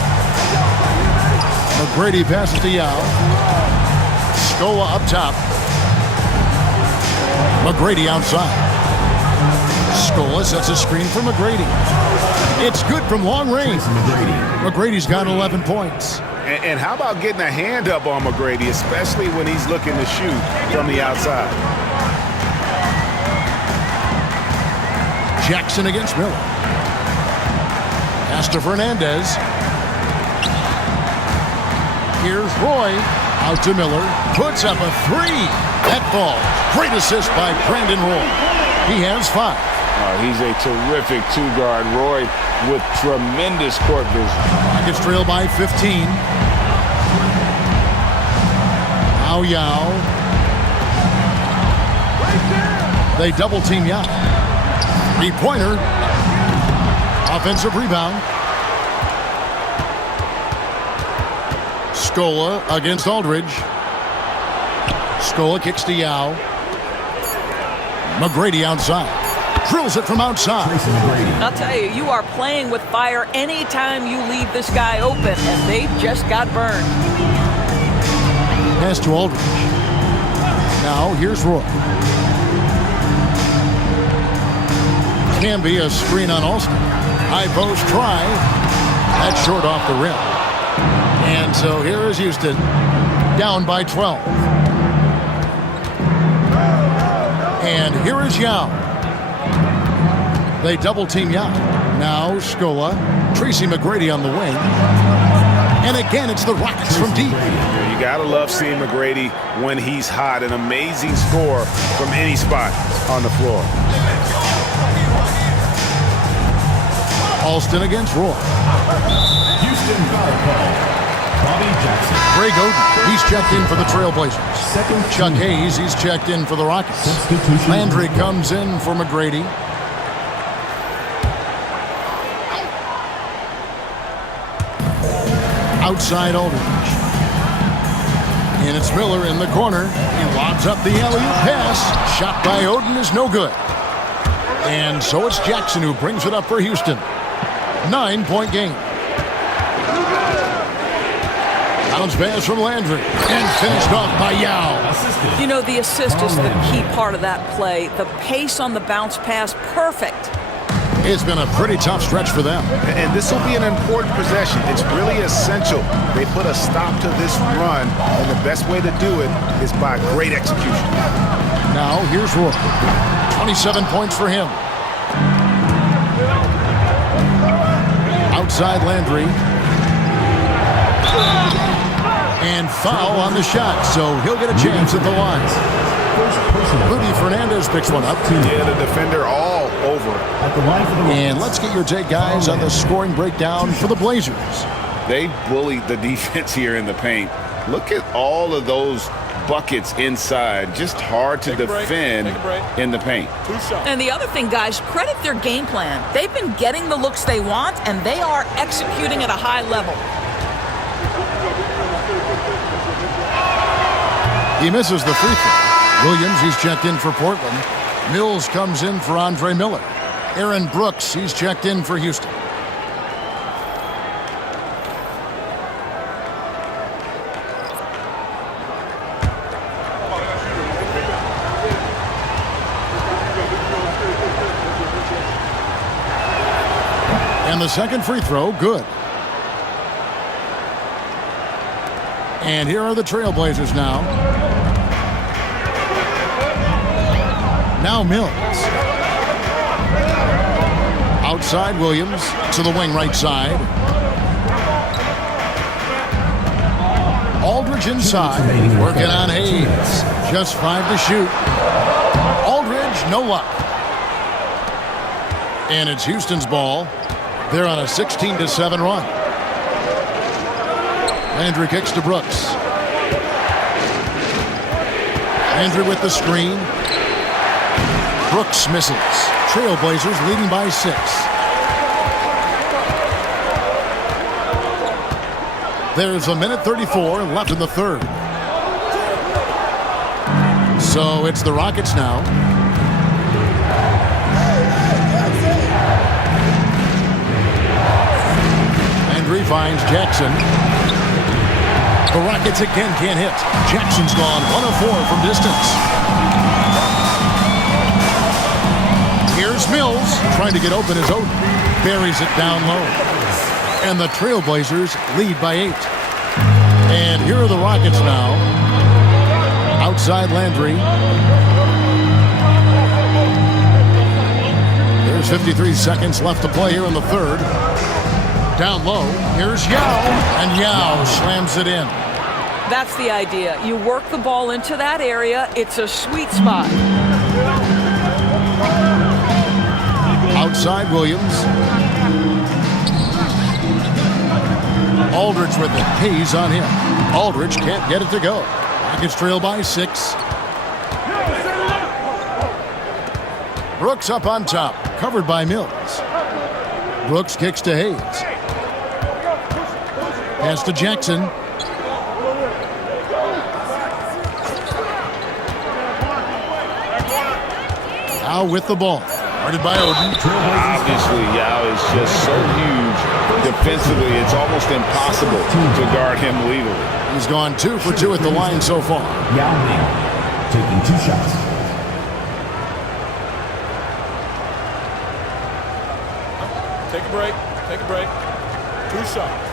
McGrady passes to Yao. Scola up top. McGrady outside. Scola sets a screen for McGrady. It's good from long range. McGrady's got 11 points. And how about getting a hand up on McGrady, especially when he's looking to shoot from the outside? Jackson against Miller. Pass to Fernandez. Here's Roy. Out to Miller. Puts up a 3. That falls. Great assist by Brandon Roy. He has 5. He's a terrific 2-guard. Roy with tremendous court vision. Rockets trail by 15. Now Yao. They double team Yao. 3-pointer. Offensive rebound. Scola against Aldridge. Scola kicks to Yao. McGrady outside. Drills it from outside. I'll tell you, you are playing with fire anytime you leave this guy open, and they just got burned. Pass to Aldridge. Now here's Roy. Can be a screen on Alston. High post try. That's short off the rim. And so here is Houston, down by 12. And here is Yao. They double team Yao. Now Scola. Tracy McGrady on the wing. And again, it's the Rockets from deep. You gotta love seeing McGrady when he's hot. An amazing score from any spot on the floor. Alston against Roy. Houston foul call. Bobby Jackson. Greg Oden, he's checked in for the Trailblazers. Second Chuck team. Hayes, he's checked in for the Rockets. Substitution. Landry comes in for McGrady. Outside Aldridge. And it's Miller in the corner. He lobs up the alley-oop pass. Shot by Oden is no good. And so it's Jackson who brings it up for Houston. 9-point game. Bounce pass from Landry. And finished off by Yao. You know, the assist is the key part of that play. The pace on the bounce pass, perfect. It's been a pretty tough stretch for them. And this will be an important possession. It's really essential they put a stop to this run, and the best way to do it is by great execution. Now here's Roy. 27 points for him. Outside Landry. And foul on the shot, so he'll get a chance at the line. Rudy Fernandez picks one up. Yeah, the defender all over. At the line for the And let's get your take, guys, on the scoring breakdown for the Blazers. They bullied the defense here in the paint. Look at all of those buckets inside. Just hard to defend in the paint. 2 shots. And the other thing, guys, credit their game plan. They've been getting the looks they want, and they are executing at a high level. He misses the free throw. Williams, he's checked in for Portland. Mills comes in for Andre Miller. Aaron Brooks, he's checked in for Houston. And the second free throw, good. And here are the Trailblazers now. Now Mills. Outside Williams to the wing right side. Aldridge inside, working on Hayes. Just 5 to shoot. Aldridge, no luck. And it's Houston's ball. They're on a 16-7 run. Landry kicks to Brooks. Landry with the screen. Brooks misses. Trailblazers leading by 6. There's 1:34 left in the third. So it's the Rockets now. Landry finds Jackson. The Rockets again can't hit. Jackson's gone 1 of 4 from distance. Here's Mills trying to get open as Oden buries it down low. And the Trailblazers lead by 8. And here are the Rockets now. Outside Landry. There's 53 seconds left to play here in the third. Down low, here's Yao, and Yao slams it in. That's the idea. You work the ball into that area. It's a sweet spot. Outside Williams. Aldridge with it. Hayes on him. Aldridge can't get it to go. Rockets trail by 6. Brooks up on top, covered by Mills. Brooks kicks to Hayes. Pass to Jackson. Now with the ball. Guarded by Oden. Obviously, Yao is just so huge defensively, it's almost impossible to guard him legally. He's gone 2 for 2 at the line so far. Yao Ming taking 2 shots. Take a break. Take a break. 2 shots.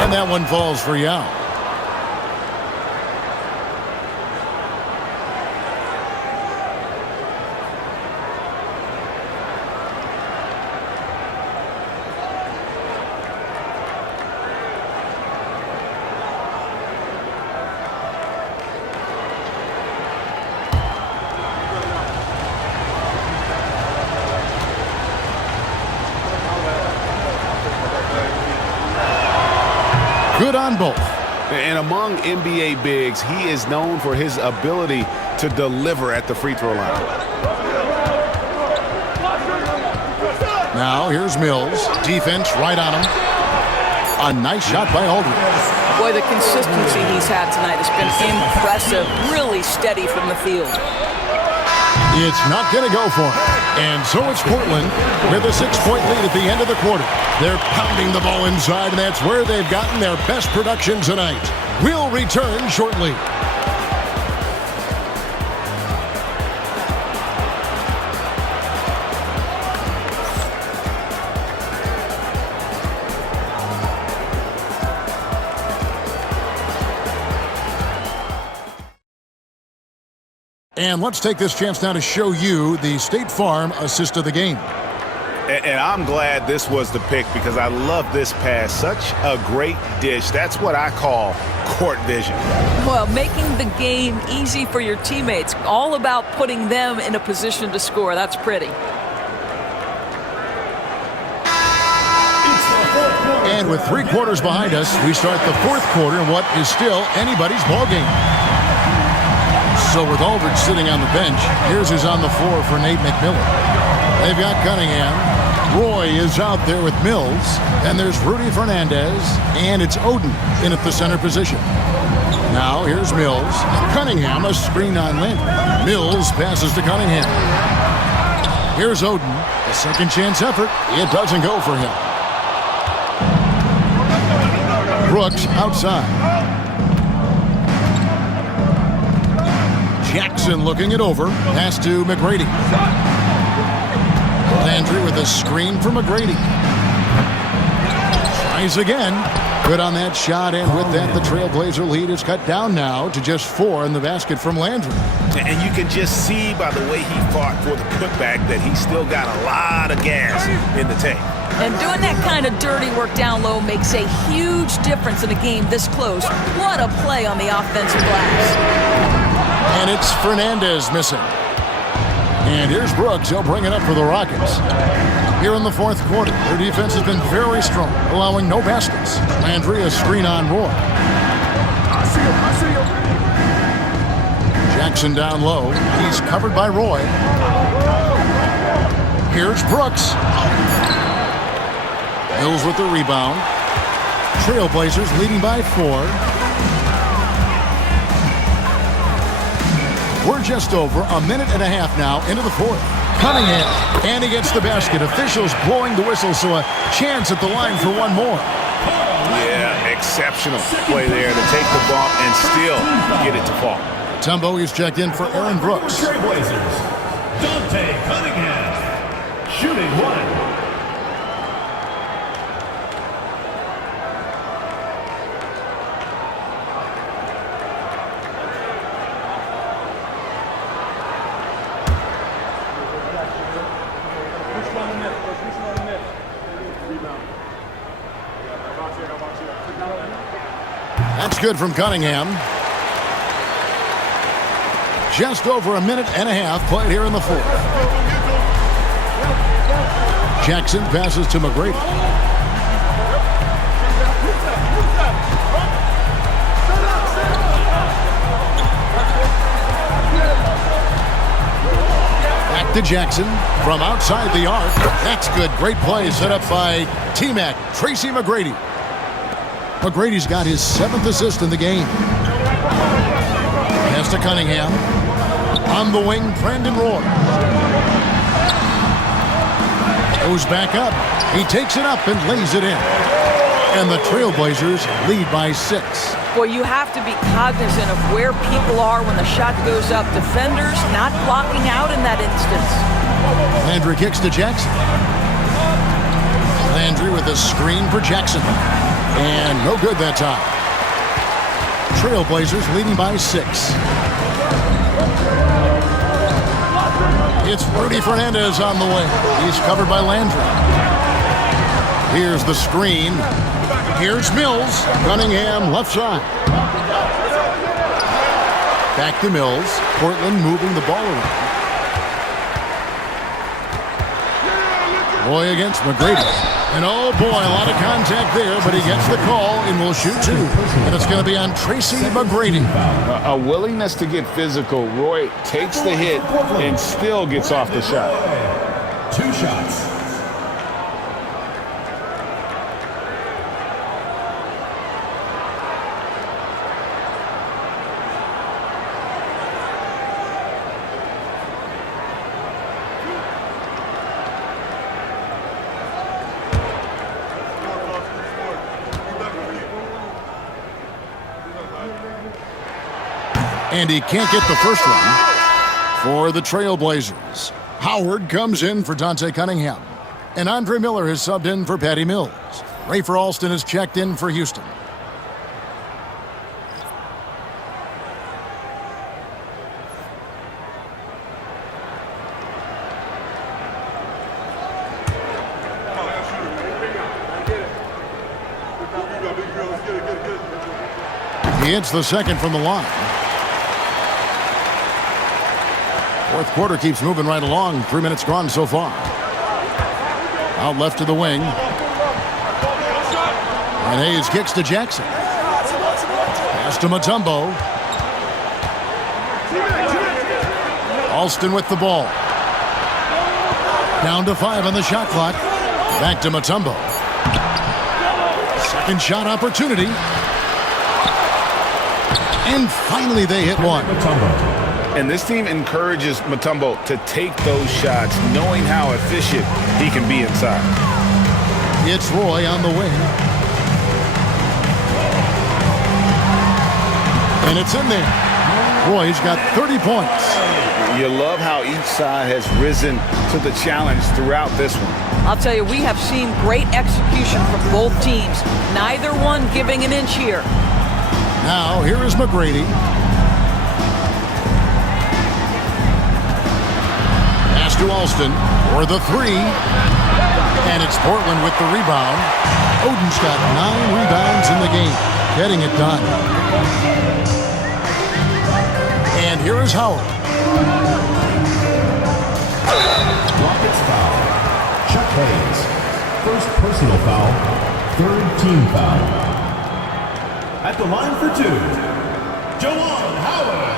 And that one falls for Yao. Good on both. And among NBA bigs, he is known for his ability to deliver at the free throw line. Now here's Mills. Defense right on him. A nice shot by Aldridge. Boy, the consistency he's had tonight has been impressive. Really steady from the field. It's not going to go for him. And so it's Portland with a 6-point lead at the end of the quarter. They're pounding the ball inside, and that's where they've gotten their best production tonight. We'll return shortly. And let's take this chance now to show you the State Farm assist of the game. And I'm glad this was the pick because I love this pass. Such a great dish. That's what I call court vision. Well, making the game easy for your teammates. All about putting them in a position to score. That's pretty. And with 3 quarters behind us, we start the 4th quarter in what is still anybody's ballgame. So with Aldridge sitting on the bench, here's who's on the floor for Nate McMillan. They've got Cunningham. Roy is out there with Mills. And there's Rudy Fernandez. And it's Oden in at the center position. Now here's Mills. Cunningham, a screen on Landry. Mills passes to Cunningham. Here's Oden. A second chance effort. It doesn't go for him. Brooks outside. Jackson looking it over. Pass to McGrady. Landry with a screen for McGrady. Tries again. Good on that shot, and with that, the Trailblazer lead is cut down now to just 4 in the basket from Landry. And you can just see by the way he fought for the putback that he still got a lot of gas in the tank. And doing that kind of dirty work down low makes a huge difference in a game this close. What a play on the offensive glass. And it's Fernandez missing. And here's Brooks. He'll bring it up for the Rockets. Here in the 4th quarter, their defense has been very strong, allowing no baskets. Landry, a screen on Roy. I see him. Jackson down low. He's covered by Roy. Here's Brooks. Mills with the rebound. Trailblazers leading by 4. We're just over a minute and a half now into the 4th. Cunningham, and he gets the basket. Officials blowing the whistle, so a chance at the line for one more. Yeah, exceptional play there to take the bump and still get it to fall. Tumbo is checked in for Aaron Brooks. Trailblazers, Dante Cunningham, shooting 1. That's good from Cunningham. Just over a minute and a half played here in the 4th. Jackson passes to McGrady. Back to Jackson from outside the arc. That's good. Great play set up by T-Mac, Tracy McGrady. McGrady's got his 7th assist in the game. Pass to Cunningham. On the wing, Brandon Roy. Goes back up. He takes it up and lays it in. And the Trailblazers lead by 6. Boy, you have to be cognizant of where people are when the shot goes up. Defenders not blocking out in that instance. Landry kicks to Jackson. Landry with a screen for Jackson. And no good that time. Trailblazers leading by 6. It's Rudy Fernandez on the way. He's covered by Landry. Here's the screen. Here's Mills. Cunningham left side. Back to Mills. Portland moving the ball around. Roy against McGrady. And oh boy, a lot of contact there, but he gets the call and will shoot 2. And it's going to be on Tracy McGrady. A willingness to get physical. Roy takes the hit and still gets off the shot. 2 shots. And he can't get the first one for the Trailblazers. Howard comes in for Dante Cunningham. And Andre Miller has subbed in for Patty Mills. Rafer Alston has checked in for Houston. He hits the second from the line. Fourth quarter keeps moving right along. 3 minutes gone so far. Out left to the wing. And Hayes kicks to Jackson. Pass to Mutombo. Alston with the ball. Down to 5 on the shot clock. Back to Mutombo. Second shot opportunity. And finally they hit one. And this team encourages Mutombo to take those shots, knowing how efficient he can be inside. It's Roy on the wing. And it's in there. Roy's got 30 points. You love how each side has risen to the challenge throughout this one. I'll tell you, we have seen great execution from both teams. Neither one giving an inch here. Now, here is McGrady. Pass to Alston for the 3. And it's Portland with the rebound. Oden's got 9 rebounds in the game, getting it done. And here is Howard. Rockets foul. Chuck Hayes. First personal foul. Third team foul. At the line for 2, Juwan Howard.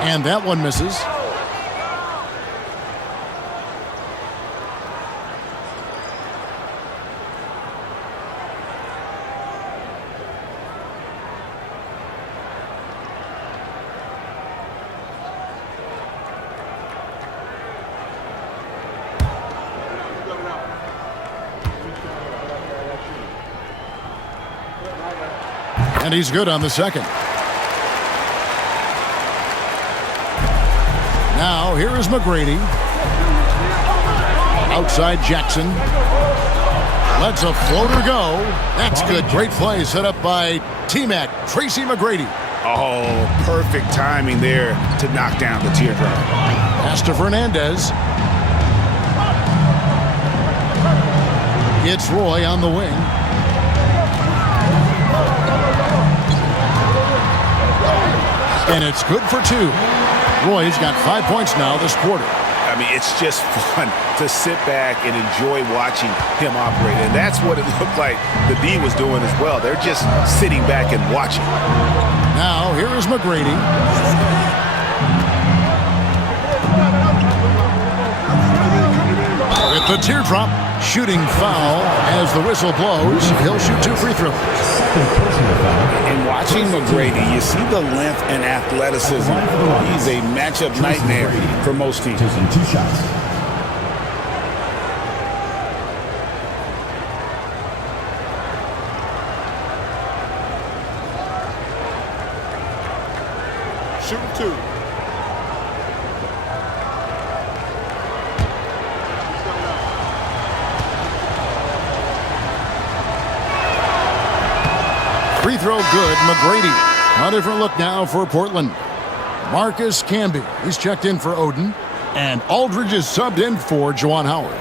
And that one misses. And he's good on the second. Now, here is McGrady. Outside Jackson. Lets a floater go. That's good. Great play set up by T-Mac, Tracy McGrady. Oh, perfect timing there to knock down the teardrop. Pass to Fernandez. It's Roy on the wing. And it's good for 2. Roy's got 5 points now this quarter. I mean, it's just fun to sit back and enjoy watching him operate. And that's what it looked like the D was doing as well. They're just sitting back and watching. Now, here is McGrady. With the teardrop, shooting foul as the whistle blows. He'll shoot 2 free throws. And watching McGrady, you see the length and athleticism. He's a matchup nightmare for most teams. 2 shots. Shooting 2. Free throw good, McGrady. A different look now for Portland. Marcus Camby, he's checked in for Oden. And Aldridge is subbed in for Juwan Howard.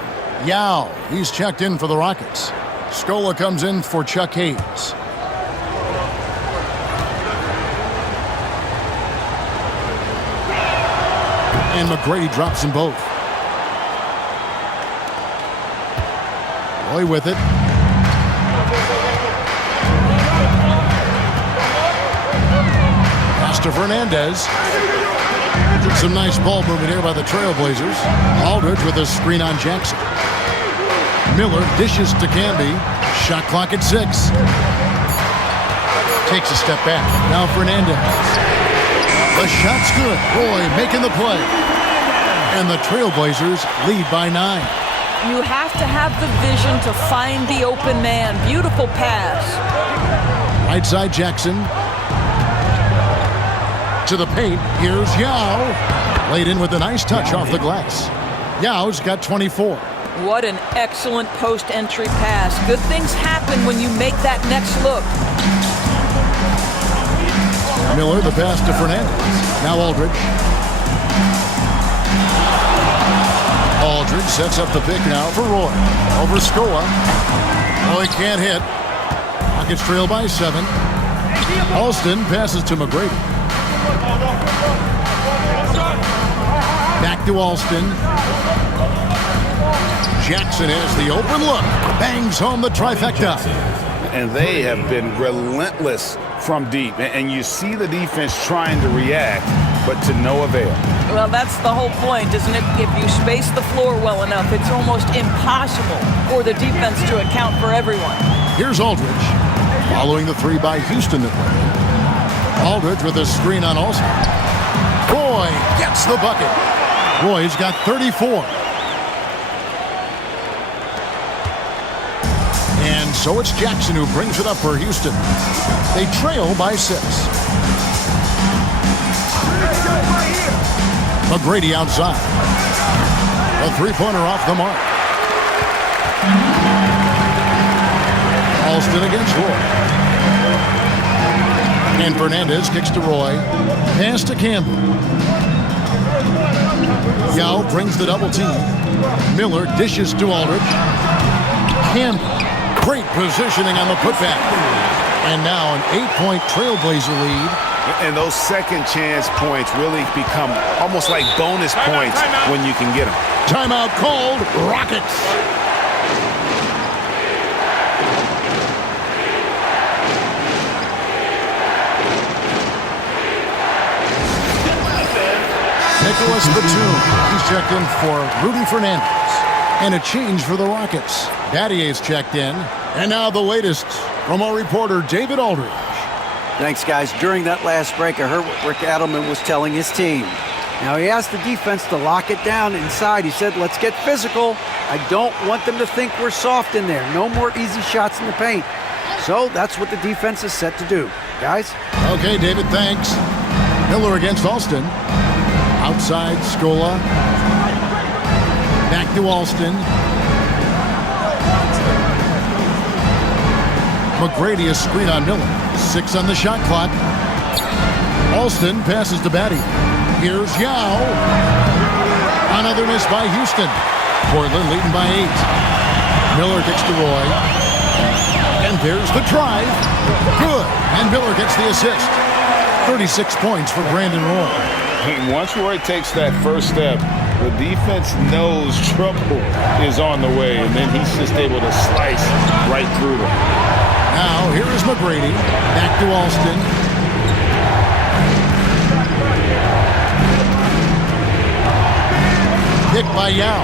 Yao, he's checked in for the Rockets. Scola comes in for Chuck Hayes. And McGrady drops them both. Roy with it. To Fernandez. Some nice ball movement here by the Trailblazers. Aldridge with a screen on Jackson. Miller dishes to Camby. Shot clock at 6. Takes a step back. Now Fernandez. The shot's good. Roy making the play. And the Trailblazers lead by 9. You have to have the vision to find the open man. Beautiful pass. Right side Jackson. To the paint, here's Yao. Laid in with a nice touch off the glass. Yao's got 24. What an excellent post-entry pass. Good things happen when you make that next look. Miller, the pass to Fernandez. Now Aldridge. Aldridge sets up the pick now for Roy. Over Scola. Roy can't hit. Rockets trail by 7. Alston passes to McGrady. Back to Alston. Jackson has the open look. Bangs home the trifecta. And they have been relentless from deep. And you see the defense trying to react, but to no avail. Well, that's the whole point, isn't it? If you space the floor well enough, it's almost impossible for the defense to account for everyone. Here's Aldridge. Following the 3 by Houston that went in. Aldridge with a screen on Alston. Roy gets the bucket. Roy's got 34. And so it's Jackson who brings it up for Houston. They trail by 6. McGrady outside. A 3-pointer off the mark. Alston against Roy. And Fernandez kicks to Roy. Pass to Campbell. Yao brings the double team. Miller dishes to Aldridge. Campbell. Great positioning on the putback. And now an 8-point Trailblazer lead. And those second chance points really become almost like bonus points when you can get them. Timeout called. Rockets. Nicholas Batum. He's checked in for Rudy Fernandez. And a change for the Rockets. Battier's checked in. And now the latest from our reporter, David Aldridge. Thanks, guys. During that last break, I heard what Rick Adelman was telling his team. Now, he asked the defense to lock it down inside. He said, let's get physical. I don't want them to think we're soft in there. No more easy shots in the paint. So that's what the defense is set to do. Guys? Okay, David, thanks. Miller against Alston. Outside, Scola. Back to Alston. McGrady a screen on Miller. 6 on the shot clock. Alston passes to Batty. Here's Yao. Another miss by Houston. Portland leading by 8. Miller kicks to Roy. And there's the drive. Good. And Miller gets the assist. 36 points for Brandon Roy. Once Roy takes that first step, the defense knows trouble is on the way, and then he's just able to slice right through them. Now, here is McGrady. Back to Alston. Kick by Yao.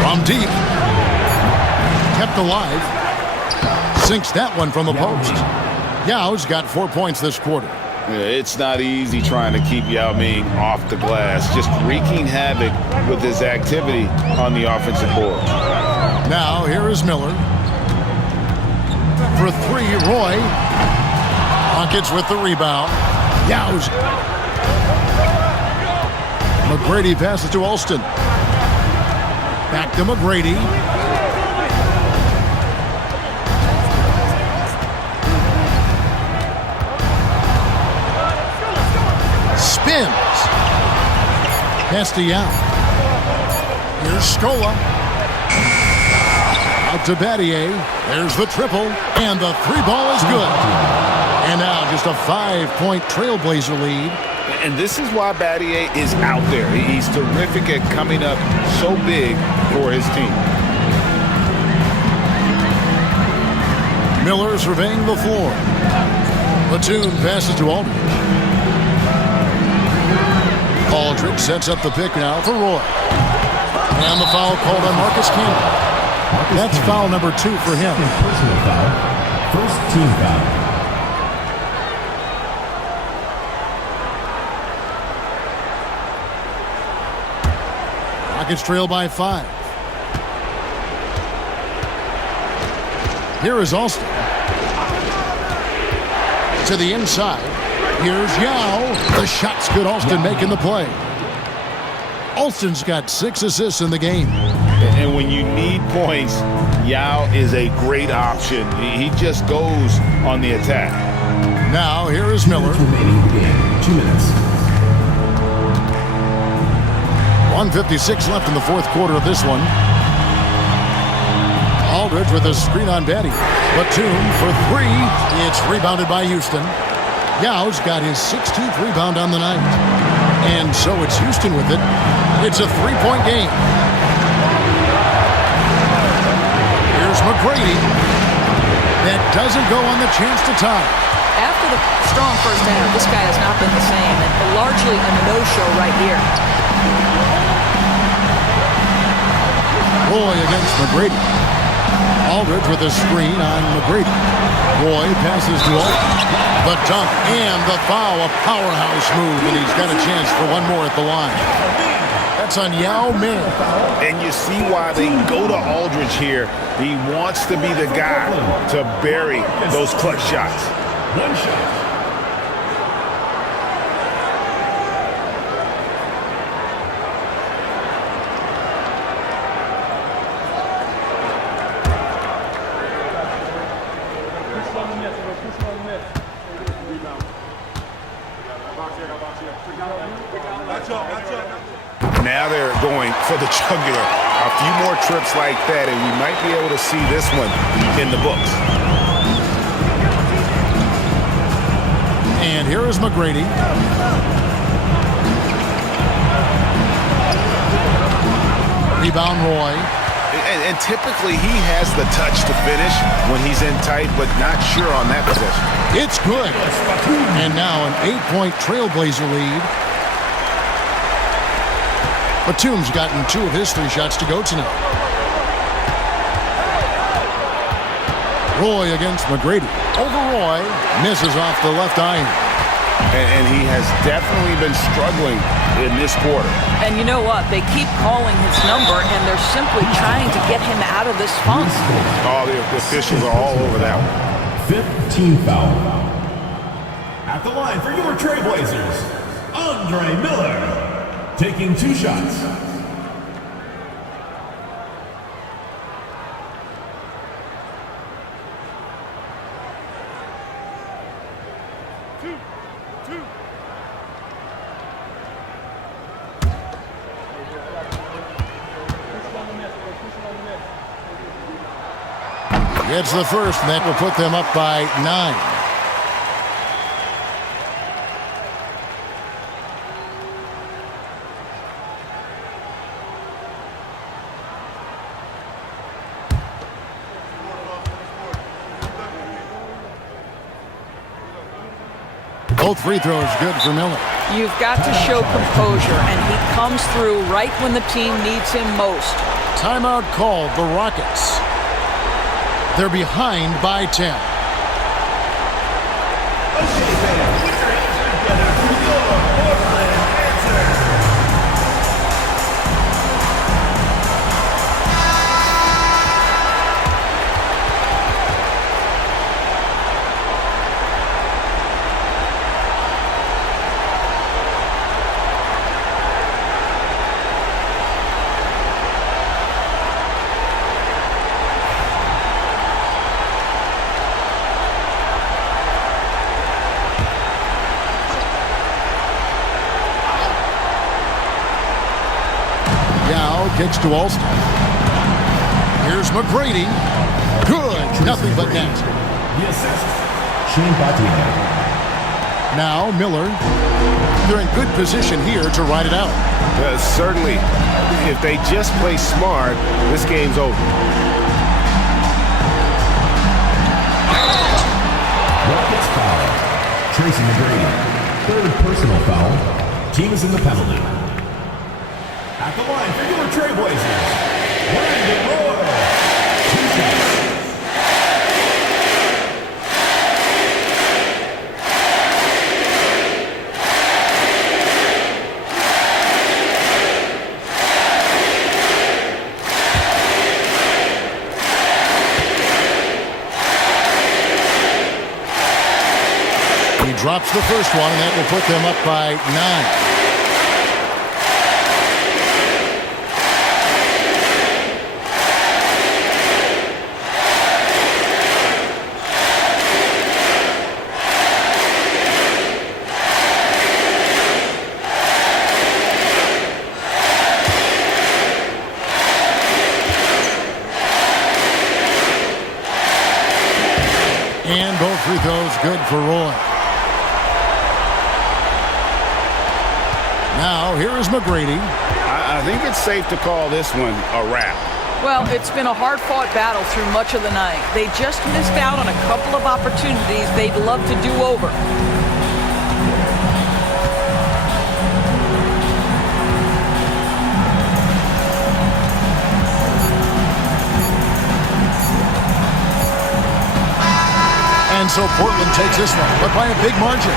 From deep. Kept alive. Sinks that one from the post. Yao's got 4 points this quarter. Yeah, it's not easy trying to keep Yao Ming off the glass, just wreaking havoc with his activity on the offensive board. Now, here is Miller. For three, Roy. Rockets with the rebound. Yao's. McGrady passes to Alston. Back to McGrady. Spins. Pass to Yao. Here's Scola. Out to Battier. There's the triple. And the three ball is good. And now just a 5-point Trailblazer lead. And this is why Battier is out there. He's terrific at coming up so big for his team. Miller surveying the floor. Batum passes to Aldridge. Aldridge sets up the pick now for Roy. And the foul called on Marcus Camby. That's foul number 2 for him. Personal foul. First team foul. Rockets trail by 5. Here is Alston. To the inside. Here's Yao. The shot's good. Alston making the play. Alston's got 6 assists in the game. And when you need points, Yao is a great option. He just goes on the attack. Now, here is Miller. Remaining game. 2 minutes. 1:56 left in the fourth quarter of this one. Aldridge with a screen on Batty. Batum for 3. It's rebounded by Houston. Yao's got his 16th rebound on the night. And so it's Houston with it. It's a 3-point game. Here's McGrady. That doesn't go on the chance to tie. After the strong first half, this guy has not been the same, and largely a no-show right here. Roy against McGrady. Aldridge with a screen on McGrady. Roy passes to Aldridge. The dunk and the foul, a powerhouse move, and he's got a chance for one more at the line. That's on Yao Ming. And you see why they go to Aldridge here. He wants to be the guy to bury those clutch shots. One shot. Now they're going for the jugular. A few more trips like that, and we might be able to see this one in the books. And here is McGrady. Rebound Roy. And typically he has the touch to finish when he's in tight, but not sure on that possession. It's good. And now an 8-point Trailblazer lead. Batum's gotten 2 of his 3 shots to go tonight. Roy against McGrady. Over Roy. Misses off the left iron. And he has definitely been struggling in this quarter. And you know what? They keep calling his number, and they're simply trying to get him out of this funk. Oh, the officials are all over that one. 5th team foul. At the line for your Trailblazers, Andre Miller. Taking 2 shots. Gets the first, and that will put them up by 9. Both free throws good for Miller. You've got to show composure, and he comes through right when the team needs him most. Timeout called the Rockets. They're behind by 10. Okay, fans, put your hands together for your Portland answer. Kicks to Alston. Here's McGrady. Good. Nothing but net. The assist, Shane Battier. Now Miller. They're in good position here to ride it out. Certainly, if they just play smart, this game's over. Rockets foul. Tracy McGrady. Third personal foul. Team is in the penalty. At the line for your Trailblazers, Brandon Roy. 2 shots. He drops the first one, and that will put them up by 9. And both free throws good for Roy. Now, here is McGrady. I think it's safe to call this one a wrap. Well, it's been a hard-fought battle through much of the night. They just missed out on a couple of opportunities they'd love to do over. And so Portland takes this one, but by a big margin.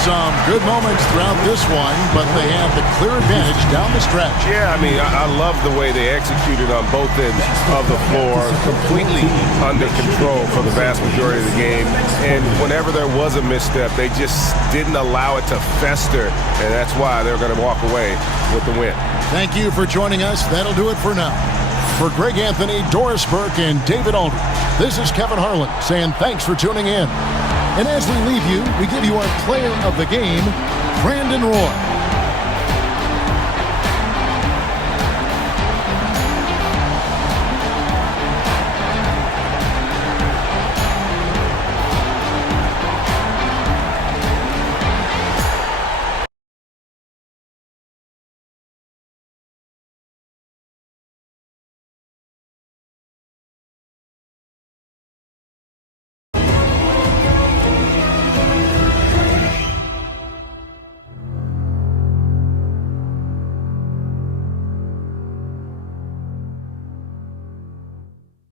Some good moments throughout this one, but they have the clear advantage down the stretch. Yeah, I mean, I love the way they executed on both ends of the floor, completely under control for the vast majority of the game. And whenever there was a misstep, they just didn't allow it to fester, and that's why they're going to walk away with the win. Thank you for joining us. That'll do it for now. For Greg Anthony, Doris Burke, and David Aldridge, this is Kevin Harlan saying thanks for tuning in. And as we leave you, we give you our player of the game, Brandon Roy.